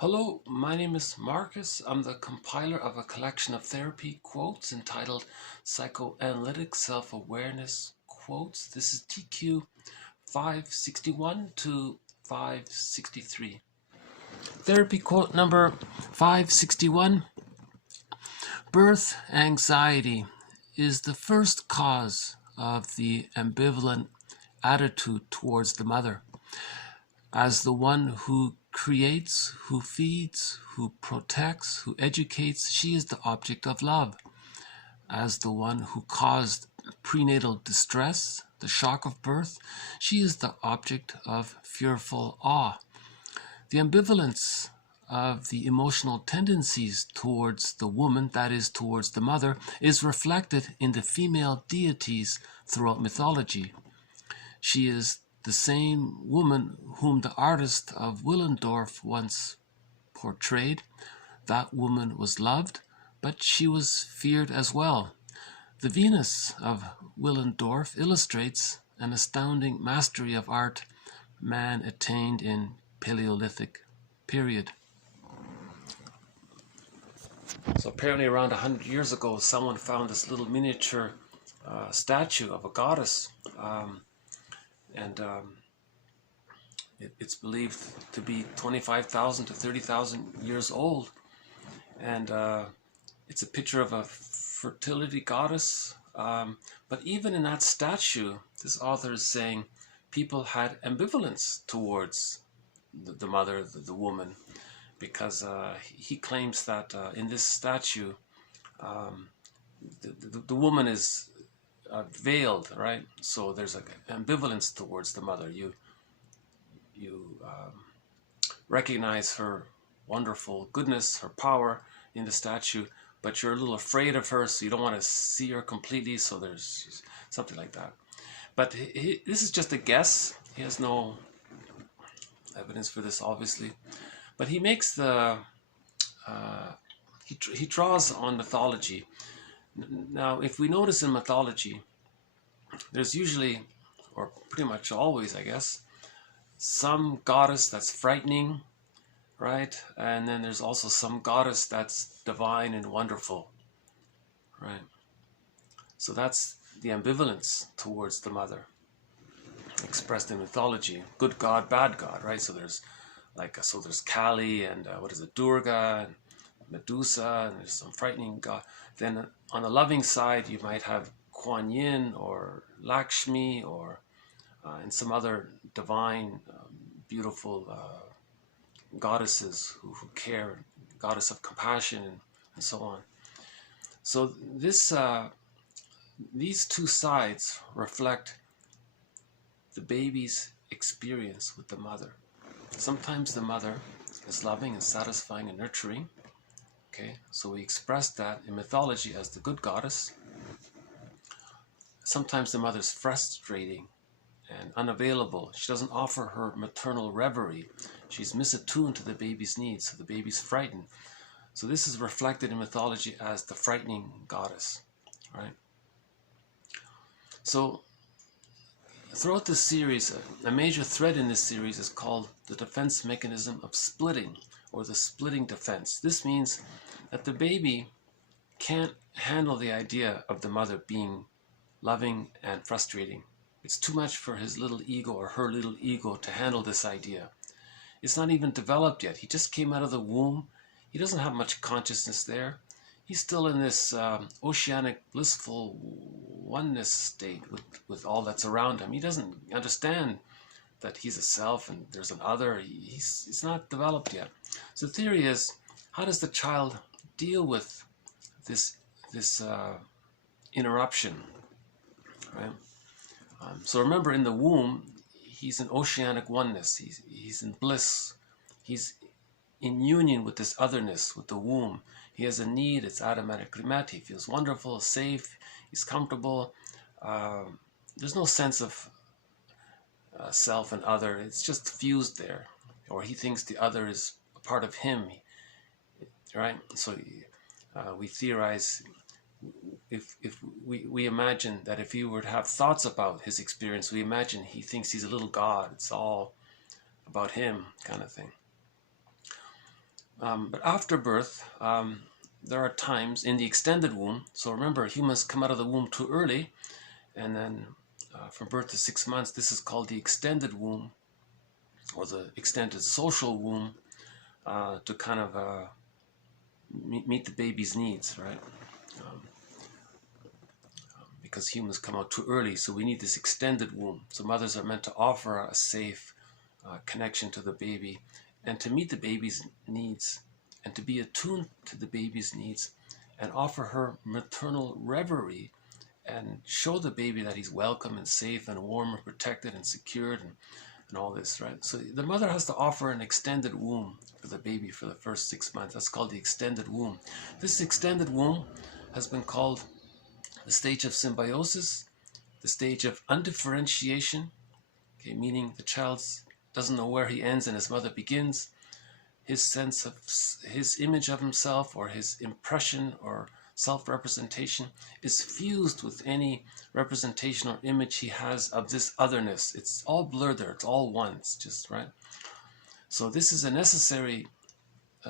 Hello, my name is Marcus. I'm the compiler of a collection of therapy quotes entitled Psychoanalytic Self Awareness Quotes. This is TQ 561 to 563. Therapy quote number 561. Birth anxiety is the first cause of the ambivalent attitude towards the mother. As the one who creates, who feeds, who protects, who educates, she is the object of love. As the one who caused prenatal distress, the shock of birth, she is the object of fearful awe. The ambivalence of the emotional tendencies towards the woman, that is, towards the mother, is reflected in the female deities throughout mythology. She is the same woman whom the artist of Willendorf once portrayed. That woman was loved, but she was feared as well. The Venus of Willendorf illustrates an astounding mastery of art man attained in paleolithic period. So apparently around 100 years ago, someone found this little miniature statue of a goddess. It's believed to be 25,000 to 30,000 years old, and it's a picture of a fertility goddess. But even in that statue, this author is saying people had ambivalence towards the mother, the woman, because he claims that in this statue, the woman is veiled, right? So there's like ambivalence towards the mother. You recognize her wonderful goodness, her power in the statue, but you're a little afraid of her, so you don't want to see her completely. So there's something like that. But this is just a guess. He has no evidence for this, obviously. But he makes the he draws on mythology. Now, if we notice in mythology, there's usually, or pretty much always, I guess, some goddess that's frightening, right? And then there's also some goddess that's divine and wonderful, right? So that's the ambivalence towards the mother expressed in mythology. Good god, bad god, right? So there's there's Kali and what is it, Durga and Medusa, and there's some frightening god. Then on the loving side, you might have Kuan Yin or Lakshmi or and some other divine, beautiful goddesses who care, goddess of compassion and so on. So these two sides reflect the baby's experience with the mother. Sometimes the mother is loving and satisfying and nurturing. Okay, so we express that in mythology as the good goddess. Sometimes the mother's frustrating and unavailable. She doesn't offer her maternal reverie. She's misattuned to the baby's needs, so the baby's frightened. So this is reflected in mythology as the frightening goddess, right? So throughout this series, a major thread in this series is called the defense mechanism of splitting, or the splitting defense. This means that the baby can't handle the idea of the mother being loving and frustrating. It's too much for his little ego or her little ego to handle this idea. It's not even developed yet. He just came out of the womb. He doesn't have much consciousness there. He's still in this oceanic, blissful oneness state with all that's around him. He doesn't understand that he's a self and there's an other. It's not developed yet. So the theory is, how does the child deal with this interruption, right? So remember, in the womb, he's in oceanic oneness. He's in bliss. He's in union with this otherness, with the womb. He has a need, it's automatically met. He feels wonderful, safe, he's comfortable. There's no sense of self and other. It's just fused there. Or he thinks the other is a part of him, right? So we theorize, if we imagine that if he were to have thoughts about his experience, we imagine he thinks he's a little god. It's all about him, kind of thing. But after birth, there are times in the extended womb. So remember, humans come out of the womb too early, and then from birth to 6 months, this is called the extended womb, or the extended social womb, to kind of meet the baby's needs, right? Because humans come out too early, so we need this extended womb. So mothers are meant to offer a safe connection to the baby, and to meet the baby's needs, and to be attuned to the baby's needs, and offer her maternal reverie, and show the baby that he's welcome and safe and warm and protected and secured, and all this, right? So the mother has to offer an extended womb for the baby for the first 6 months. That's called the extended womb. This extended womb has been called the stage of symbiosis, the stage of undifferentiation, okay, meaning the child doesn't know where he ends and his mother begins. His sense of his image of himself, or his impression or self-representation, is fused with any representation or image he has of this otherness. It's all blurred there. It's all one. It's just, right? So this is a necessary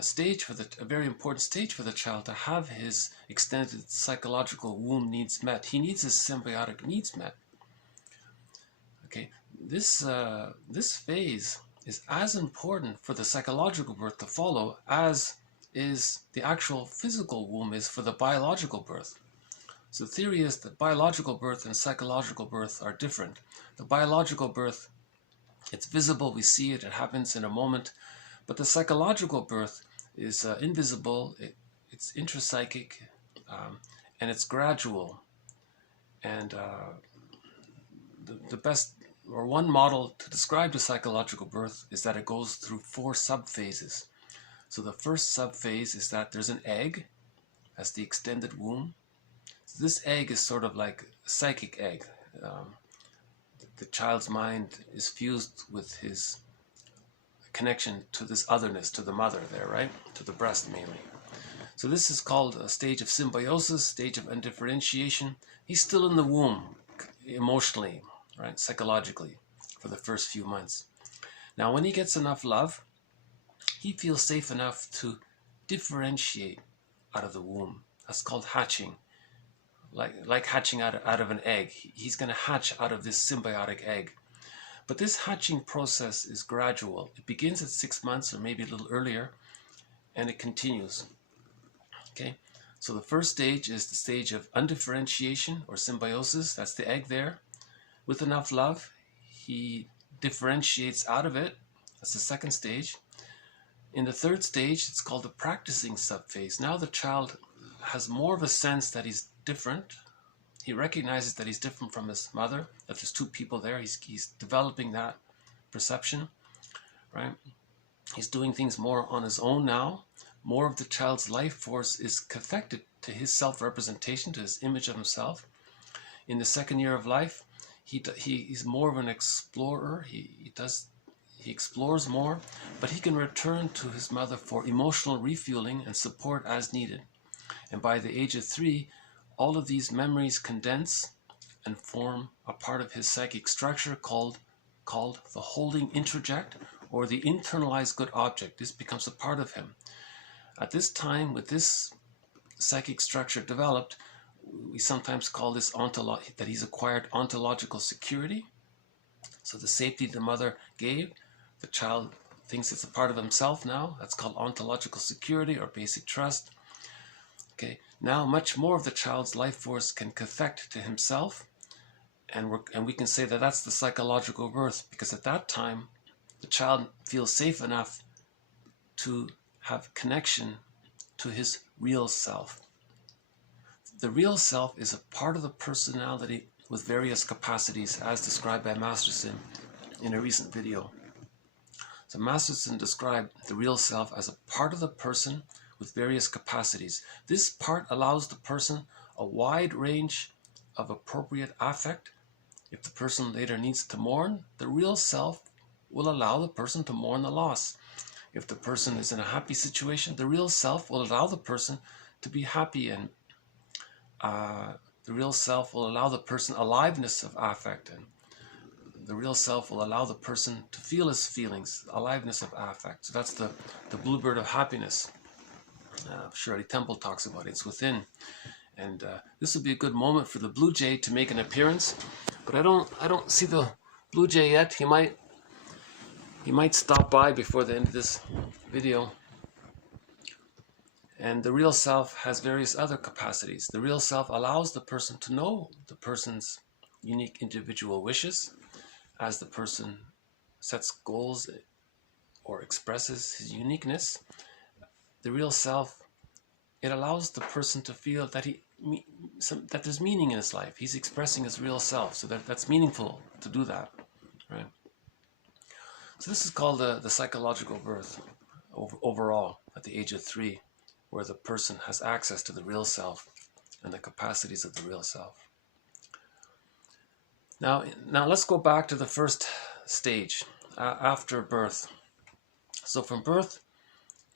stage for a very important stage for the child to have his extended psychological womb needs met. He needs his symbiotic needs met. Okay, this phase is as important for the psychological birth to follow as is the actual physical womb is for the biological birth. So the theory is that biological birth and psychological birth are different. The biological birth, it's visible, we see it, it happens in a moment. But the psychological birth is invisible, it's intrapsychic, and it's gradual. And the best, or one model to describe the psychological birth is that it goes through 4 subphases. So the first subphase is that there's an egg, that's the extended womb. So this egg is sort of like a psychic egg. The child's mind is fused with his connection to this otherness, to the mother there, right? To the breast mainly. So this is called a stage of symbiosis, stage of undifferentiation. He's still in the womb emotionally, right? Psychologically, for the first few months. Now, when he gets enough love, he feels safe enough to differentiate out of the womb. That's called hatching. Like hatching out of an egg. He's going to hatch out of this symbiotic egg. But this hatching process is gradual. It begins at 6 months, or maybe a little earlier, and it continues. Okay, so the first stage is the stage of undifferentiation or symbiosis. That's the egg there. With enough love, he differentiates out of it. That's the second stage. In the third stage, it's called the practicing subphase. Now the child has more of a sense that he's different. He recognizes that he's different from his mother, that there's 2 people there. He's developing that perception, right? He's doing things more on his own now. More of the child's life force is cathected to his self-representation, to his image of himself. In the second year of life, he's more of an explorer. He explores more, but he can return to his mother for emotional refueling and support as needed. And by the age of 3, all of these memories condense and form a part of his psychic structure called the holding introject, or the internalized good object. This becomes a part of him. At this time, with this psychic structure developed, we sometimes call this that he's acquired ontological security. So the safety the mother gave, the child thinks it's a part of himself now. That's called ontological security or basic trust. Okay, now much more of the child's life force can cathect to himself, and we can say that that's the psychological birth, because at that time the child feels safe enough to have connection to his real self. The real self is a part of the personality with various capacities, as described by Masterson in a recent video. So Masterson described the real self as a part of the person with various capacities. This part allows the person a wide range of appropriate affect. If the person later needs to mourn, the real self will allow the person to mourn the loss. If the person is in a happy situation, the real self will allow the person to be happy, and the real self will allow the person aliveness of affect, and the real self will allow the person to feel his feelings, aliveness of affect. So that's the bluebird of happiness. Shirley Temple talks about it. It's within. And this would be a good moment for the blue jay to make an appearance. But I don't see the blue jay yet. He might stop by before the end of this video. And the real self has various other capacities. The real self allows the person to know the person's unique individual wishes as the person sets goals or expresses his uniqueness. The real self, it allows the person to feel that that there's meaning in his life. He's expressing his real self, so that's meaningful to do that, right? So this is called the psychological birth overall at the age of 3, where the person has access to the real self and the capacities of the real self. Now let's go back to the first stage after birth. So from birth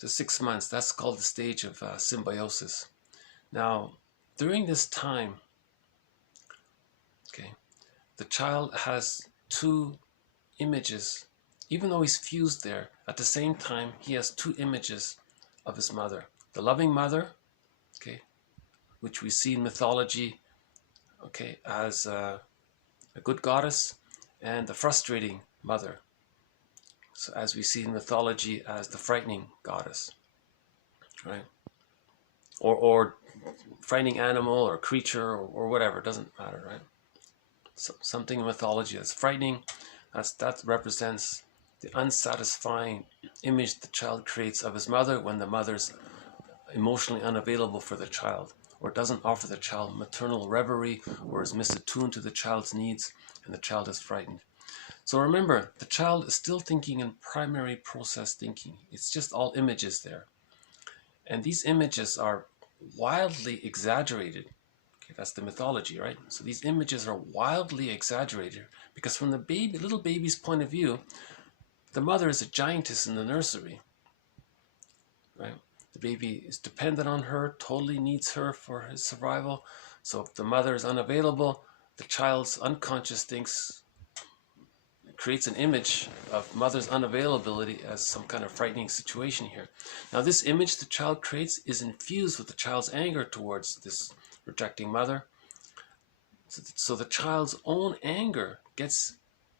to 6 months, that's called the stage of symbiosis. Now, during this time, okay, the child has 2 images. Even though he's fused there, at the same time, he has 2 images of his mother. The loving mother, okay, which we see in mythology, okay, as a good goddess, and the frustrating mother, so as we see in mythology as the frightening goddess, right? Or frightening animal or creature or whatever, it doesn't matter, right? So something in mythology that's frightening, that represents the unsatisfying image the child creates of his mother when the mother's emotionally unavailable for the child, or doesn't offer the child maternal reverie, or is misattuned to the child's needs, and the child is frightened. So remember, the child is still thinking in primary process thinking. It's just all images there. And these images are wildly exaggerated. Okay, that's the mythology, right? So these images are wildly exaggerated because from the little baby's point of view, the mother is a giantess in the nursery, right? The baby is dependent on her, totally needs her for his survival. So if the mother is unavailable, the child's unconscious creates an image of mother's unavailability as some kind of frightening situation here. Now this image the child creates is infused with the child's anger towards this rejecting mother. So the child's own anger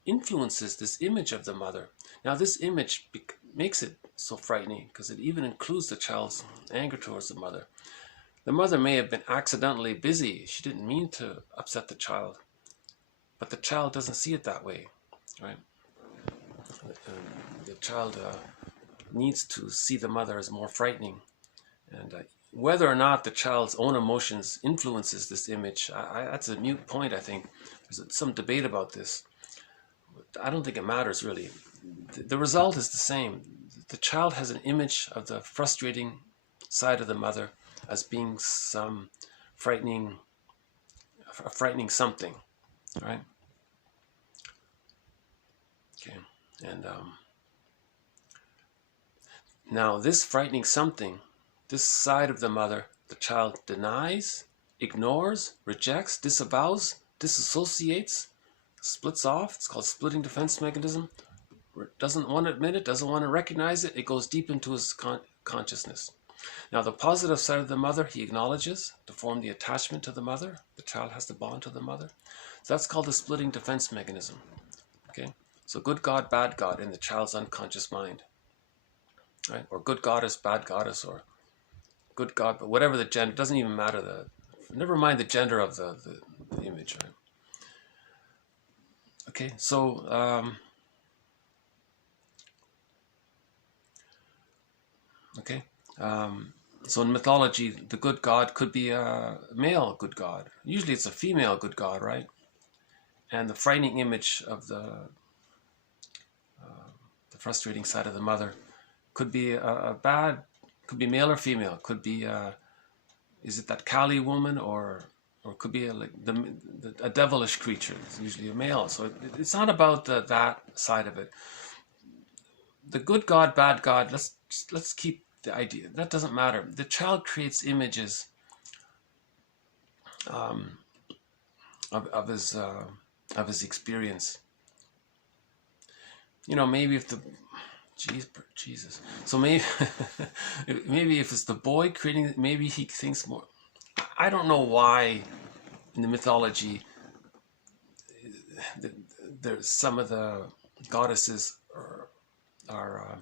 influences this image of the mother. Now this image makes it so frightening because it even includes the child's anger towards the mother. The mother may have been accidentally busy. She didn't mean to upset the child, but the child doesn't see it that way, right? The child needs to see the mother as more frightening. And whether or not the child's own emotions influences this image, that's a moot point, I think. There's some debate about this. I don't think it matters, really. The result is the same. The child has an image of the frustrating side of the mother as being some frightening something, right? Okay, and now this frightening something, this side of the mother, the child denies, ignores, rejects, disavows, disassociates, splits off. It's called splitting defense mechanism. Doesn't want to admit it, doesn't want to recognize it. It goes deep into his consciousness. Now the positive side of the mother he acknowledges to form the attachment to the mother. The child has to bond to the mother. So that's called the splitting defense mechanism. Okay, so good God, bad God in the child's unconscious mind, right? Or good goddess, bad goddess, or good God, but whatever the gender, doesn't even matter. Never mind the gender of the image, right? Okay, so so in mythology, the good God could be a male good God. Usually it's a female good God, right? And the frightening image of the frustrating side of the mother could be could be male or female. Could be, is it that Kali woman, or could be a devilish creature. It's usually a male. So it's not about that side of it. The good God, bad God, let's keep the idea. That doesn't matter. The child creates images of his experience. you know, maybe if the Jesus. So maybe maybe if it's the boy creating it, maybe he thinks more. I don't know why in the mythology there's some of the goddesses are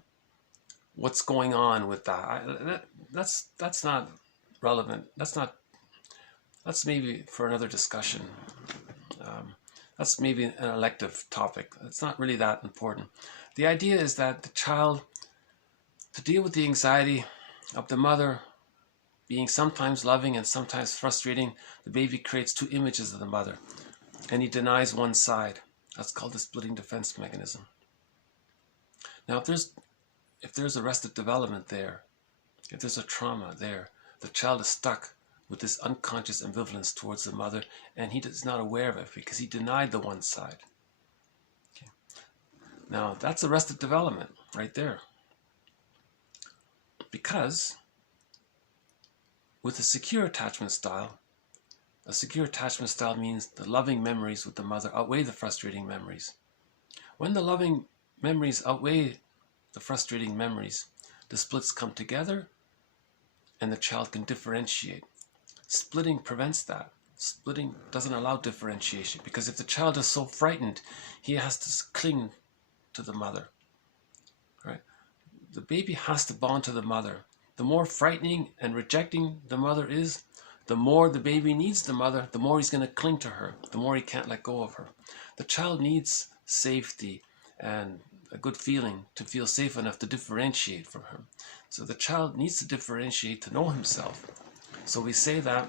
what's going on with that. That's not relevant. That's maybe for another discussion. That's maybe an elective topic. It's not really that important. The idea is that the child, to deal with the anxiety of the mother being sometimes loving and sometimes frustrating, the baby creates two images of the mother, and he denies one side. That's called the splitting defense mechanism. Now, if there's arrested development there, if there's a trauma there, the child is stuck with this unconscious ambivalence towards the mother, and he is not aware of it because he denied the one side. Okay. Now, that's arrested development right there. Because with a secure attachment style means the loving memories with the mother outweigh the frustrating memories. When the loving memories outweigh the frustrating memories, the splits come together and the child can differentiate. Splitting prevents that. Splitting doesn't allow differentiation, because if the child is so frightened, he has to cling to the mother. Right? The baby has to bond to the mother. The more frightening and rejecting the mother is, the more the baby needs the mother, the more he's going to cling to her, the more he can't let go of her. The child needs safety and a good feeling to feel safe enough to differentiate from her. So the child needs to differentiate to know himself. So we say that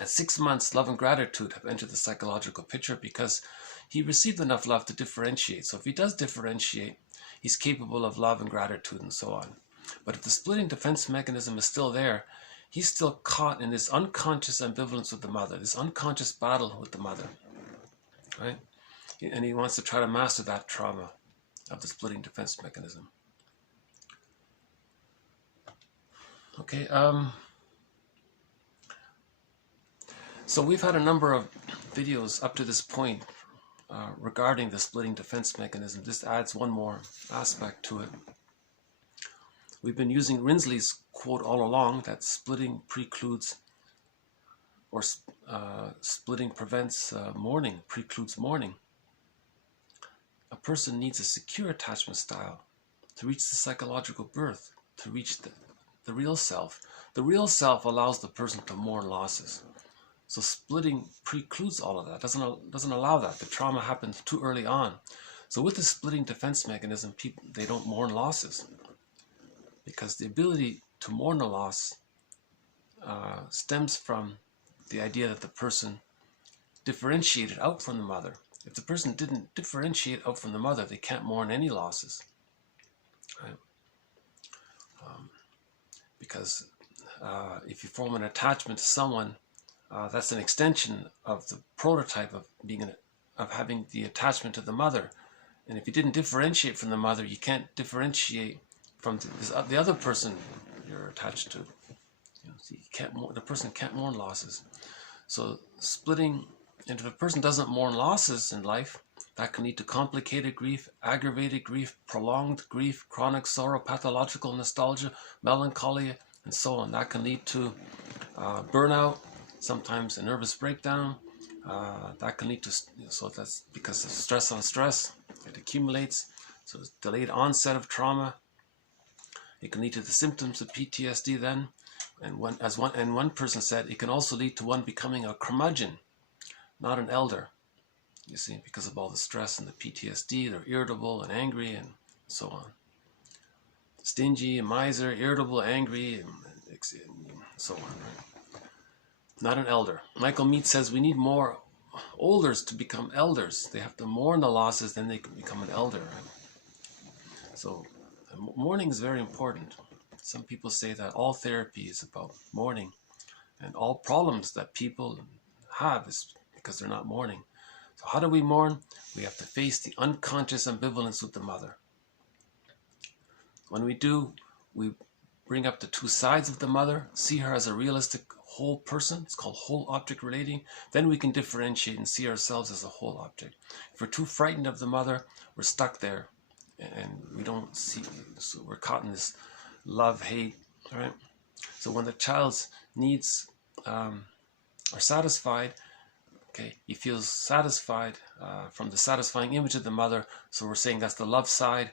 at 6 months, love and gratitude have entered the psychological picture because he received enough love to differentiate. So if he does differentiate, he's capable of love and gratitude and so on. But if the splitting defense mechanism is still there, he's still caught in this unconscious ambivalence with the mother, this unconscious battle with the mother, right? And he wants to try to master that trauma of the splitting defense mechanism. Okay, so we've had a number of videos up to this point regarding the splitting defense mechanism. This adds one more aspect to it. We've been using Rinsley's quote all along that splitting precludes, or splitting prevents mourning, precludes mourning. A person needs a secure attachment style to reach the psychological birth, to reach the real self. The real self allows the person to mourn losses. So splitting precludes all of that, doesn't allow that. The trauma happens too early on. So with the splitting defense mechanism, people, they don't mourn losses, because the ability to mourn a loss stems from the idea that the person differentiated out from the mother. If the person didn't differentiate out from the mother, they can't mourn any losses, right? Because if you form an attachment to someone, that's an extension of the prototype of having the attachment to the mother. And if you didn't differentiate from the mother, you can't differentiate from the other person you're attached to. You know, so the person can't mourn losses. So splitting, and if a person doesn't mourn losses in life, that can lead to complicated grief, aggravated grief, prolonged grief, chronic sorrow, pathological nostalgia, melancholy, and so on. That can lead to burnout, sometimes a nervous breakdown. That can lead to, so that's because of stress on stress. It accumulates. So it's delayed onset of trauma. It can lead to the symptoms of PTSD then. And one person said, it can also lead to one becoming a curmudgeon, not an elder. You see, because of all the stress and the PTSD, they're irritable and angry and so on. Stingy, miser, irritable, angry, and so on, right? Not an elder. Michael Mead says we need more olders to become elders. They have to mourn the losses, then they can become an elder. Right? So mourning is very important. Some people say that all therapy is about mourning, and all problems that people have is because they're not mourning. So how do we mourn? We have to face the unconscious ambivalence with the mother. When we do, we bring up the two sides of the mother, see her as a realistic whole person. It's called whole object relating. Then we can differentiate and see ourselves as a whole object. If we're too frightened of the mother, we're stuck there. and we don't see, so we're caught in this love-hate, right? So when the child's needs are satisfied, okay, he feels satisfied from the satisfying image of the mother, so we're saying that's the love side.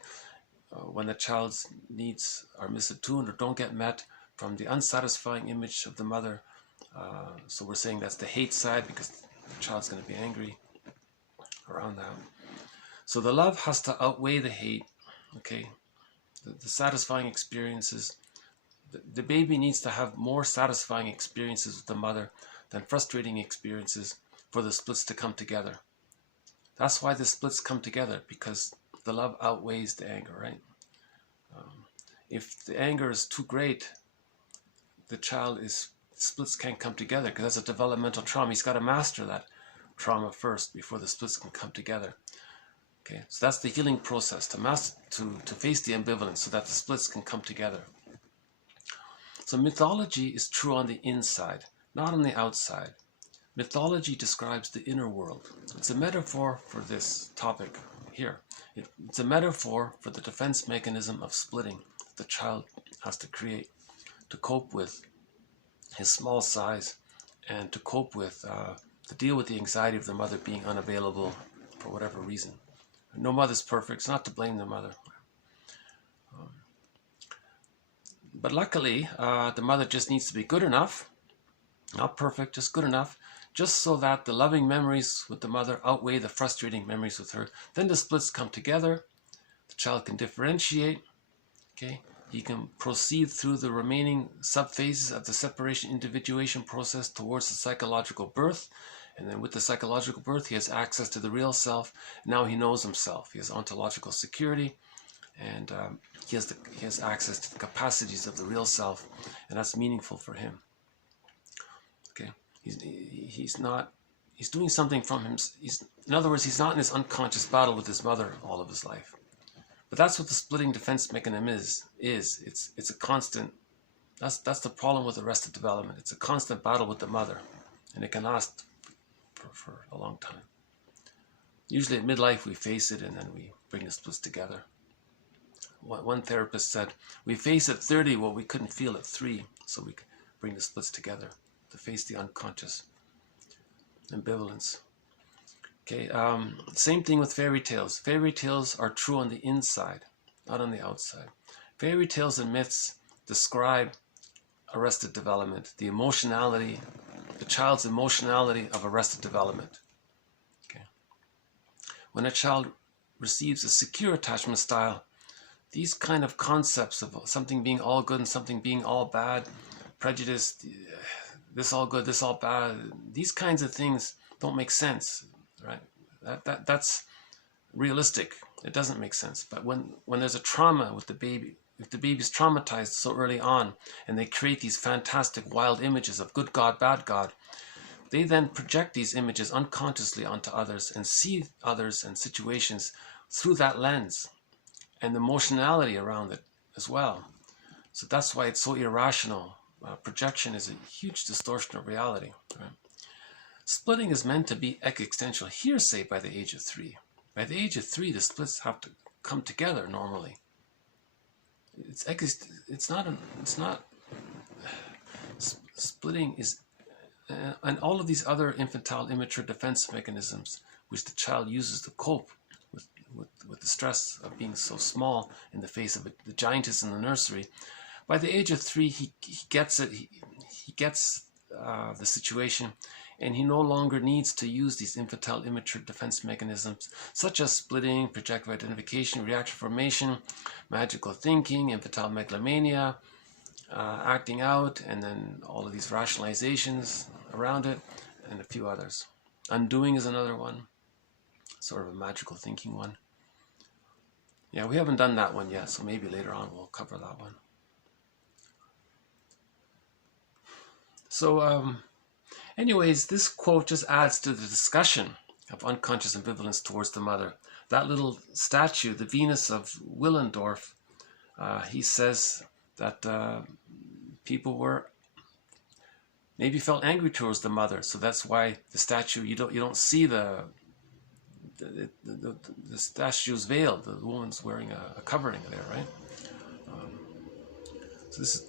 When the child's needs are misattuned or don't get met from the unsatisfying image of the mother, so we're saying that's the hate side, because the child's going to be angry around that. So the love has to outweigh the hate, okay? The satisfying experiences. The baby needs to have more satisfying experiences with the mother than frustrating experiences for the splits to come together. That's why the splits come together, because the love outweighs the anger, right? If the anger is too great, the splits can't come together, because that's a developmental trauma. He's got to master that trauma first before the splits can come together. Okay, so that's the healing process, to face the ambivalence so that the splits can come together. So mythology is true on the inside, not on the outside. Mythology describes the inner world. It's a metaphor for this topic here. It's a metaphor for the defense mechanism of splitting the child has to create to cope with his small size and to cope with, to deal with the anxiety of the mother being unavailable for whatever reason. No mother's perfect. It's not to blame the mother. But luckily, the mother just needs to be good enough, not perfect, just good enough, just so that the loving memories with the mother outweigh the frustrating memories with her. Then the splits come together. The child can differentiate. Okay, he can proceed through the remaining subphases of the separation individuation process towards the psychological birth. And then with the psychological birth, he has access to the real self. Now he knows himself. He has ontological security, and he has access to the capacities of the real self, and that's meaningful for him. Okay, he's doing something from him. In other words, he's not in this unconscious battle with his mother all of his life. But that's what the splitting defense mechanism is. It's a constant. That's the problem with arrested development. It's a constant battle with the mother, and it can last for a long time. Usually at midlife we face it, and then we bring the splits together. One therapist said, we face at 30 what we couldn't feel at 3, so we bring the splits together to face the unconscious ambivalence. Okay, same thing with fairy tales. Fairy tales are true on the inside, not on the outside. Fairy tales and myths describe arrested development, the emotionality, the child's emotionality of arrested development. Okay. When a child receives a secure attachment style, these kind of concepts of something being all good and something being all bad, prejudice, this all good, this all bad, these kinds of things don't make sense, right? That's realistic. It doesn't make sense. But when there's a trauma with the baby, if the baby's traumatized so early on, and they create these fantastic wild images of good God, bad God, they then project these images unconsciously onto others and see others and situations through that lens and the emotionality around it as well. So that's why it's so irrational. Projection is a huge distortion of reality. Right? Splitting is meant to be existential hearsay by the age of 3. By the age of 3, the splits have to come together normally. Splitting is, and all of these other infantile immature defense mechanisms which the child uses to cope with the stress of being so small in the face of the giantess in the nursery. By the age of 3, he gets it. He gets the situation, and he no longer needs to use these infantile immature defense mechanisms such as splitting, projective identification, reaction formation, magical thinking, infantile megalomania, acting out, and then all of these rationalizations around it, and a few others. Undoing is another one, sort of a magical thinking one. Yeah, we haven't done that one yet, so maybe later on we'll cover that one. So, anyways, this quote just adds to the discussion of unconscious ambivalence towards the mother. That little statue, the Venus of Willendorf, he says that people maybe felt angry towards the mother, so that's why the statue, you don't see the the statue's veiled. The woman's wearing a covering there, right? So this is,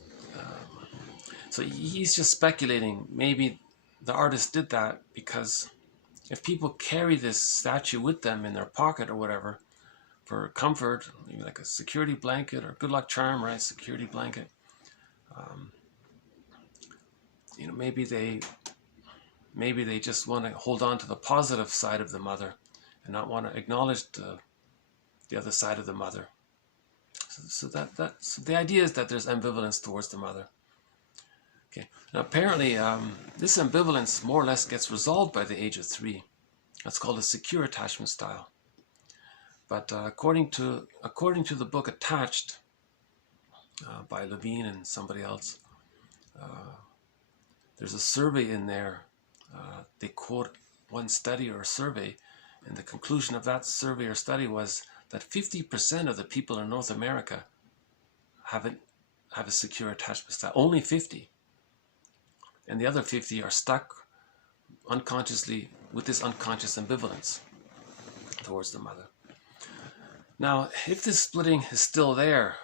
so he's just speculating. Maybe the artist did that because if people carry this statue with them in their pocket or whatever for comfort, maybe like a security blanket or good luck charm, right? Security blanket. You know, maybe they just want to hold on to the positive side of the mother and not want to acknowledge the other side of the mother. So the idea is that there's ambivalence towards the mother. Okay. Now apparently this ambivalence more or less gets resolved by the age of 3. That's called a secure attachment style. But according to the book Attached by Levine and somebody else, there's a survey in there. They quote one study or survey, and the conclusion of that survey or study was that 50% of the people in North America have a secure attachment style. Only 50. And the other 50 are stuck unconsciously with this unconscious ambivalence towards the mother. Now, if this splitting is still there,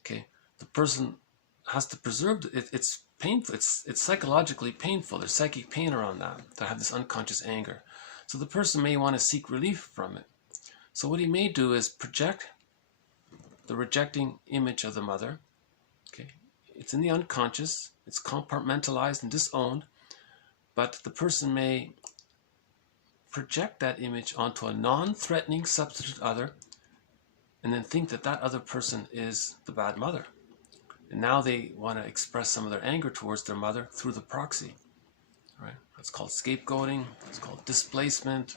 okay, the person has to preserve it. It's painful. It's psychologically painful. There's psychic pain around that, to have this unconscious anger. So the person may want to seek relief from it. So what he may do is project the rejecting image of the mother. Okay, it's in the unconscious. It's compartmentalized and disowned, but the person may project that image onto a non-threatening substitute other, and then think that that other person is the bad mother. And now they want to express some of their anger towards their mother through the proxy. Right? That's called scapegoating. It's called displacement,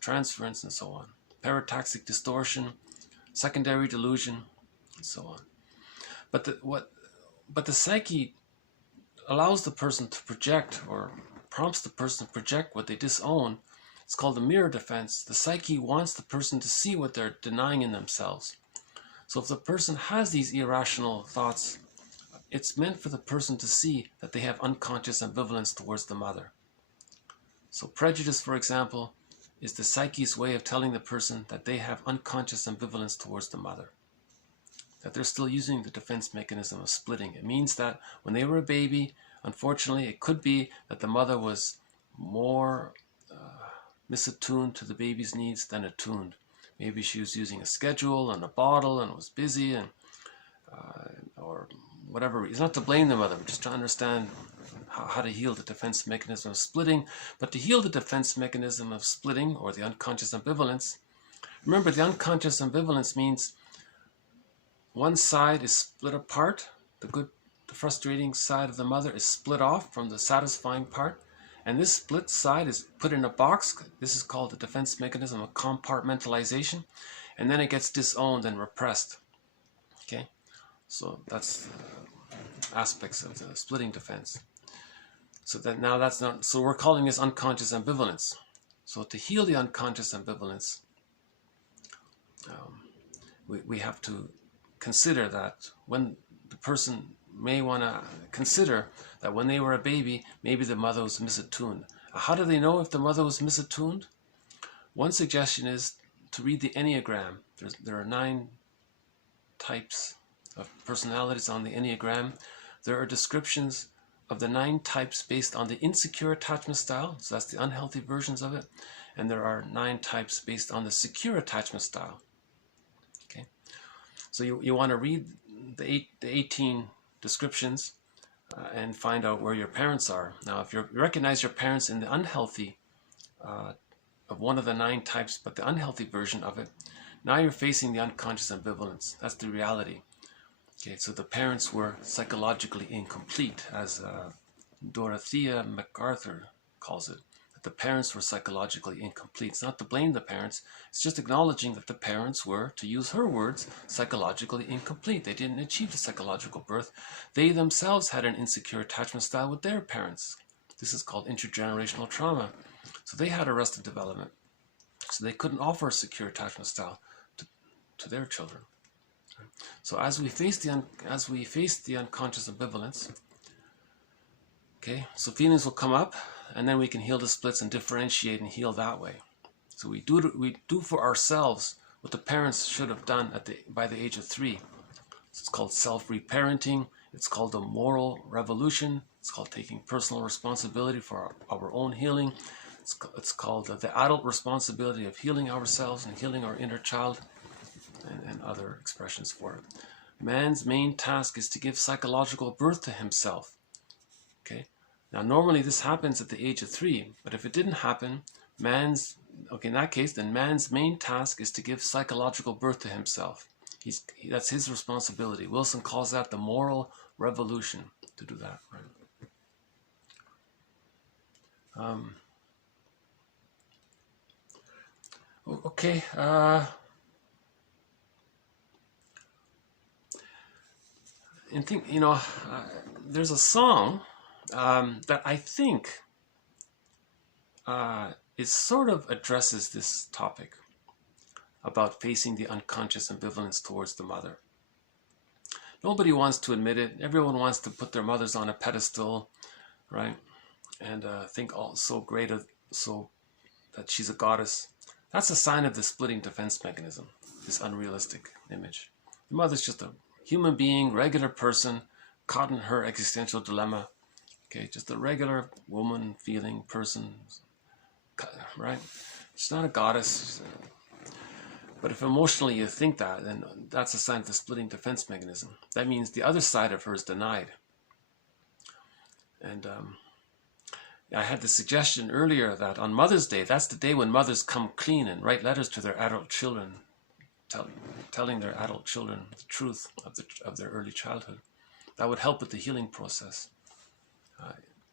transference, and so on. Parataxic distortion, secondary delusion, and so on. But the psyche allows the person to project, or prompts the person to project what they disown. It's called the mirror defense. The psyche wants the person to see what they're denying in themselves. So if the person has these irrational thoughts, it's meant for the person to see that they have unconscious ambivalence towards the mother. So prejudice, for example, is the psyche's way of telling the person that they have unconscious ambivalence towards the mother, that they're still using the defense mechanism of splitting. It means that when they were a baby, unfortunately, it could be that the mother was more misattuned to the baby's needs than attuned. Maybe she was using a schedule and a bottle and was busy, and or whatever. It's not to blame the mother. We're just trying to understand how to heal the defense mechanism of splitting. But to heal the defense mechanism of splitting, or the unconscious ambivalence, remember the unconscious ambivalence means one side is split apart. The frustrating side of the mother is split off from the satisfying part. And this split side is put in a box. This is called the defense mechanism of compartmentalization. And then it gets disowned and repressed. Okay? So that's aspects of the splitting defense. So that now that's not, so we're calling this unconscious ambivalence. So to heal the unconscious ambivalence, we have to consider that when the person may want to consider that when they were a baby, maybe the mother was misattuned. How do they know if the mother was misattuned? One suggestion is to read the Enneagram. There are 9 types of personalities on the Enneagram. There are descriptions of the 9 types based on the insecure attachment style, so that's the unhealthy versions of it, and there are 9 types based on the secure attachment style. Okay, so you want to read the 18 descriptions and find out where your parents are. Now, if you recognize your parents in the unhealthy of one of the 9 types, but the unhealthy version of it, now you're facing the unconscious ambivalence. That's the reality. Okay, so the parents were psychologically incomplete, as Dorothea MacArthur calls it. That the parents were psychologically incomplete. It's not to blame the parents. It's just acknowledging that the parents were, to use her words, psychologically incomplete. They didn't achieve the psychological birth. They themselves had an insecure attachment style with their parents. This is called intergenerational trauma. So they had arrested development. So they couldn't offer a secure attachment style to their children. So as we face the unconscious ambivalence, Okay, so feelings will come up, and then we can heal the splits and differentiate and heal that way. So we do for ourselves what the parents should have done by the age of 3. It's called self-reparenting. It's called the moral revolution. It's called taking personal responsibility for our own healing. It's called the adult responsibility of healing ourselves and healing our inner child, and other expressions for it. Man's main task is to give psychological birth to himself. Okay. Now, normally this happens at the age of 3, but if it didn't happen, in that case, then man's main task is to give psychological birth to himself. That's his responsibility. Wilson calls that the moral revolution, to do that. Right? Okay. And think, there's a song that I think it sort of addresses this topic about facing the unconscious ambivalence towards the mother. Nobody wants to admit it. Everyone wants to put their mothers on a pedestal, right? And think so great, so that she's a goddess. That's a sign of the splitting defense mechanism, this unrealistic image. The mother's just a human being, regular person, caught in her existential dilemma. Okay, just a regular woman, feeling person, right? She's not a goddess. But if emotionally you think that, then that's a sign of the splitting defense mechanism. That means the other side of her is denied. And I had the suggestion earlier that on Mother's Day, that's the day when mothers come clean and write letters to their adult children, telling their adult children the truth of their early childhood. That would help with the healing process.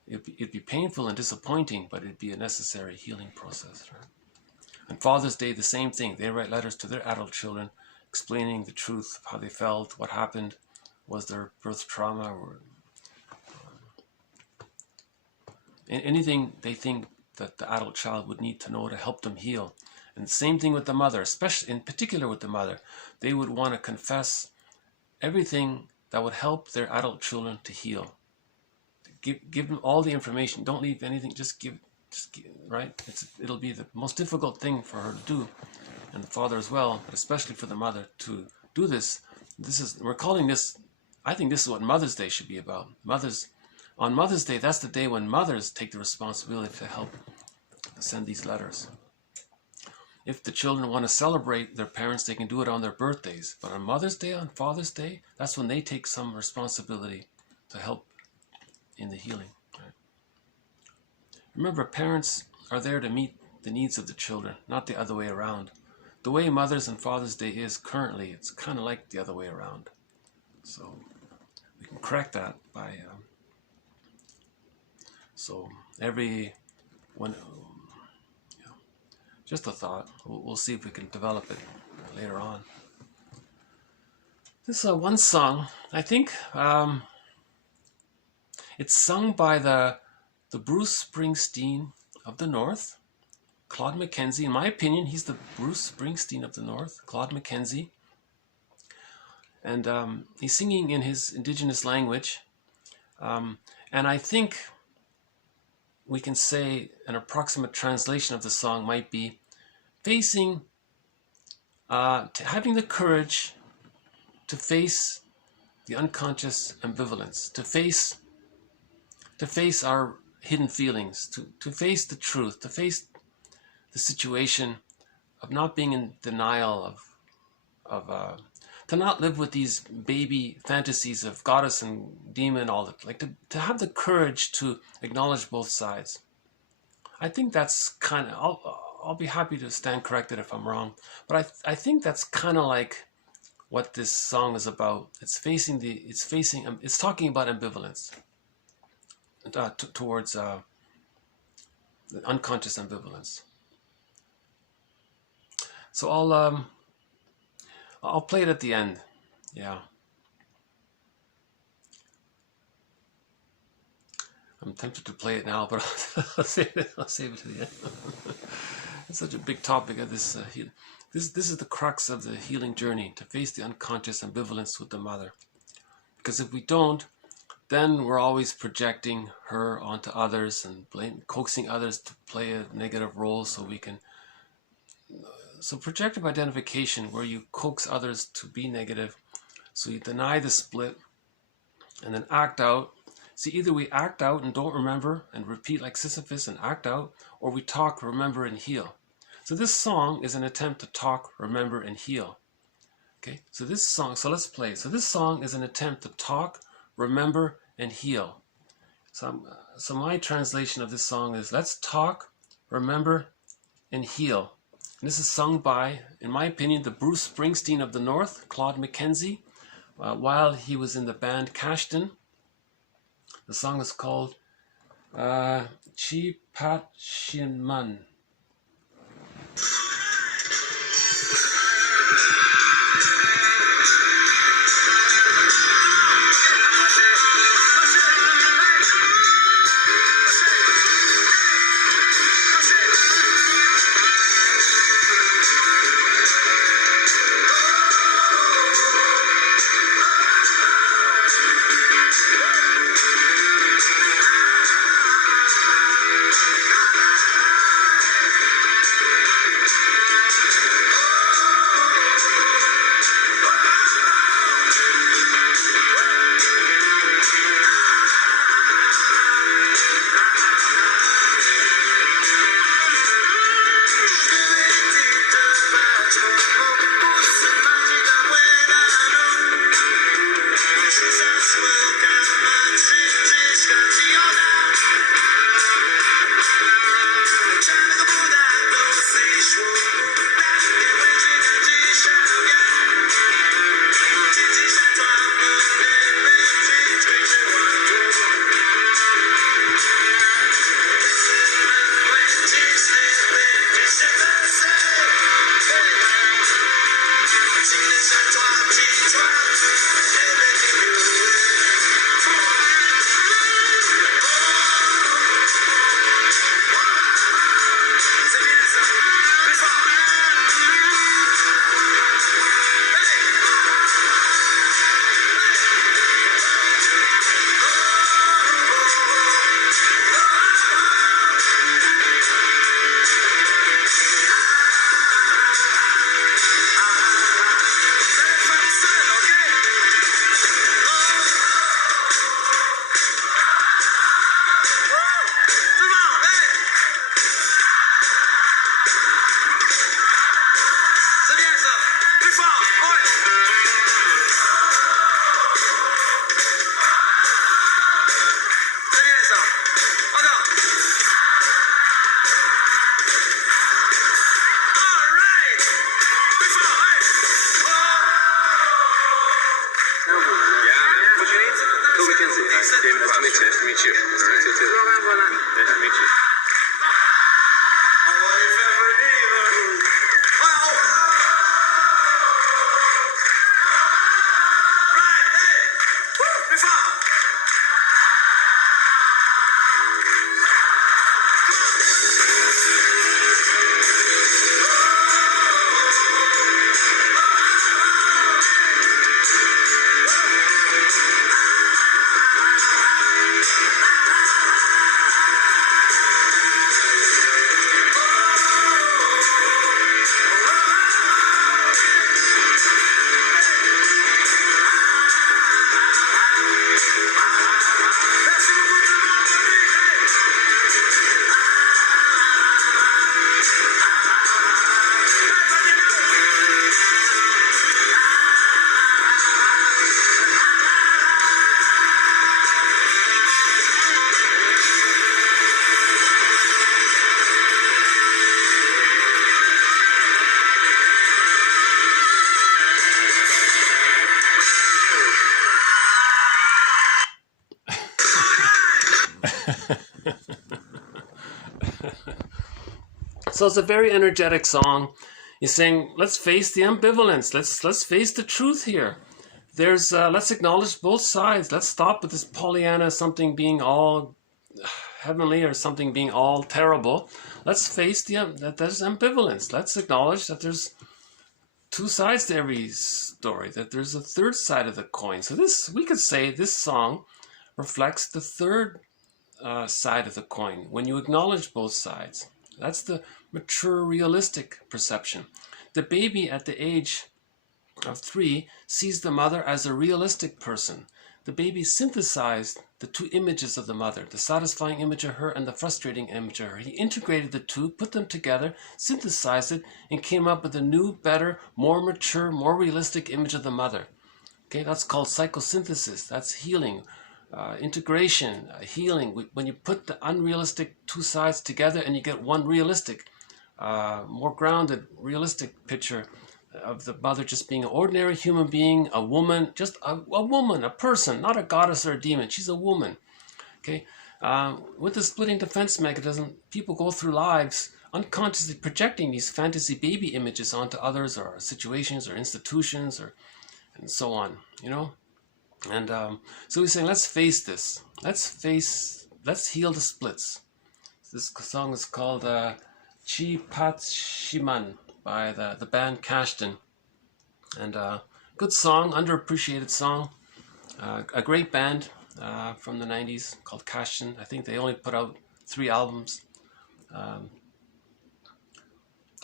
It'd be painful and disappointing, but it'd be a necessary healing process. Right? On Father's Day, the same thing. They write letters to their adult children, explaining the truth of how they felt, what happened, was there birth trauma, or anything they think that the adult child would need to know to help them heal. And the same thing with the mother, especially in particular with the mother. They would want to confess everything that would help their adult children to heal. Give them all the information. Don't leave anything. Just give, right? It'll be the most difficult thing for her to do, and the father as well, but especially for the mother to do this. We're calling this, I think this is what Mother's Day should be about. On Mother's Day, that's the day when mothers take the responsibility to help send these letters. If the children want to celebrate their parents, they can do it on their birthdays. But on Mother's Day, on Father's Day, that's when they take some responsibility to help in the healing. Right? Remember, parents are there to meet the needs of the children, not the other way around. The way Mother's and Father's Day is currently, it's kind of like the other way around. So we can correct that by... So just a thought. We'll see if we can develop it later on. This is one song. I think it's sung by the Bruce Springsteen of the North, Claude McKenzie. In my opinion, he's the Bruce Springsteen of the North, Claude McKenzie. And he's singing in his indigenous language. And I think we can say an approximate translation of the song might be having the courage to face the unconscious ambivalence, to face our hidden feelings, to face the truth, to face the situation of not being in denial to not live with these baby fantasies of goddess and demon, all that, like to have the courage to acknowledge both sides. I think that's kind of, I'll be happy to stand corrected if I'm wrong, but I think that's kind of like what this song is about. It's talking about ambivalence towards the unconscious ambivalence. So I'll play it at the end. Yeah. I'm tempted to play it now, but I'll save it to the end. It's such a big topic of this. This is the crux of the healing journey, to face the unconscious ambivalence with the mother. Because if we don't, then we're always projecting her onto others and coaxing others to play a negative role so we can. So projective identification, where you coax others to be negative, so you deny the split and then act out. See, either we act out and don't remember and repeat like Sisyphus and act out, or we talk, remember, and heal. So this song is an attempt to talk, remember, and heal. Okay, so this song, so let's play. So this song is an attempt to talk, remember, and heal. So my translation of this song is, let's talk, remember, and heal. And this is sung by, in my opinion, the Bruce Springsteen of the North, Claude McKenzie, while he was in the band Cashton. The song is called Chi Pat Shin Man. So it's a very energetic song. He's saying, let's face the ambivalence. Let's face the truth here. There's let's acknowledge both sides. Let's stop with this Pollyanna, something being all heavenly or something being all terrible. Let's face that there's ambivalence. Let's acknowledge that there's two sides to every story, that there's a third side of the coin. So this, we could say this song reflects the third side of the coin. When you acknowledge both sides, that's the mature, realistic perception. The baby at the age of 3 sees the mother as a realistic person. The baby synthesized the two images of the mother, the satisfying image of her and the frustrating image of her. He integrated the two, put them together, synthesized it, and came up with a new, better, more mature, more realistic image of the mother. Okay, that's called psychosynthesis. That's healing, integration, healing. When you put the unrealistic two sides together and you get one realistic, more grounded, realistic picture of the mother just being an ordinary human being, a woman, just a woman, a person, not a goddess or a demon. She's a woman. Okay, with the splitting defense mechanism, people go through lives unconsciously projecting these fantasy baby images onto others or situations or institutions or and so on, you know. And so he's saying, let's face this. Let's heal the splits. This song is called Chi Pat Shiman by the band Kashtan. And good song, underappreciated song. A great band from the 90s called Kashtan. I think they only put out 3 albums.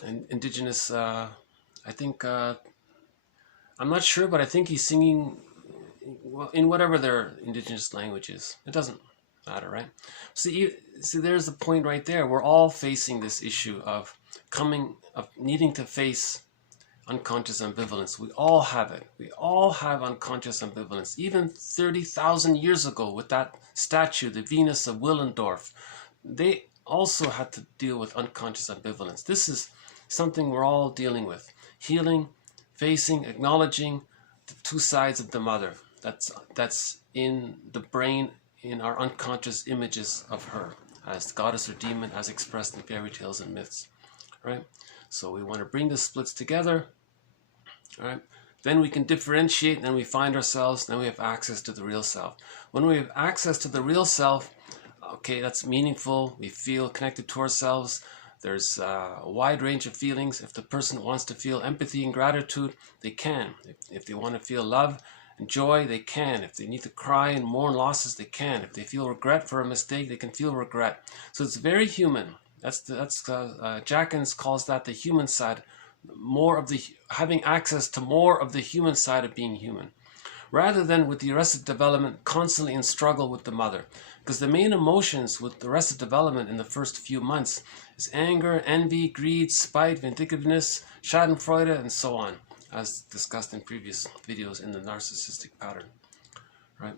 And indigenous, I think, I'm not sure, but I think he's singing in whatever their indigenous language is. It doesn't matter, right? See, there's the point right there. We're all facing this issue of needing to face unconscious ambivalence. We all have it. We all have unconscious ambivalence. Even 30,000 years ago with that statue, the Venus of Willendorf, they also had to deal with unconscious ambivalence. This is something we're all dealing with. Healing, facing, acknowledging the two sides of the mother. That's in the brain, in our unconscious images of her as goddess or demon, as expressed in fairy tales and myths, right? So we want to bring the splits together, right? Then we can differentiate, and then we find ourselves, then we have access to the real self. When we have access to the real self, okay, that's meaningful. We feel connected to ourselves. There's a wide range of feelings. If the person wants to feel empathy and gratitude, they can. If they want to feel love and joy, they can. If they need to cry and mourn losses, they can. If they feel regret for a mistake, they can feel regret. So it's very human. Jackins calls that the human side, having access to more of the human side of being human, rather than with the arrested development constantly in struggle with the mother. Because the main emotions with the arrested development in the first few months is anger, envy, greed, spite, vindictiveness, schadenfreude, and so on, as discussed in previous videos in the narcissistic pattern, right?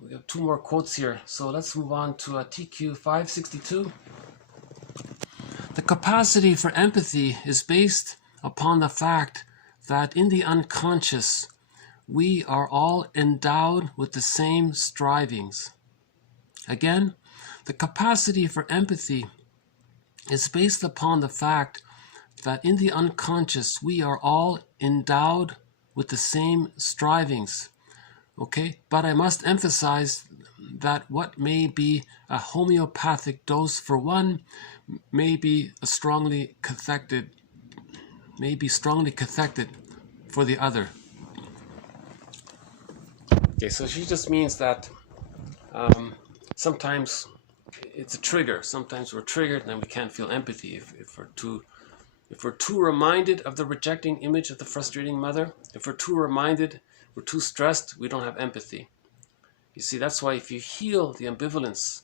We have 2 more quotes here, so let's move on to TQ 562. The capacity for empathy is based upon the fact that in the unconscious, we are all endowed with the same strivings. Again, the capacity for empathy is based upon the fact that in the unconscious, we are all endowed with the same strivings. Okay, but I must emphasize that what may be a homoeopathic dose for one may be strongly cathected for the other. Okay, so she just means that sometimes it's a trigger. Sometimes we're triggered and then we can't feel empathy if we're too reminded of the rejecting image of the frustrating mother. If we're too stressed, we don't have empathy. You see, that's why if you heal the ambivalence,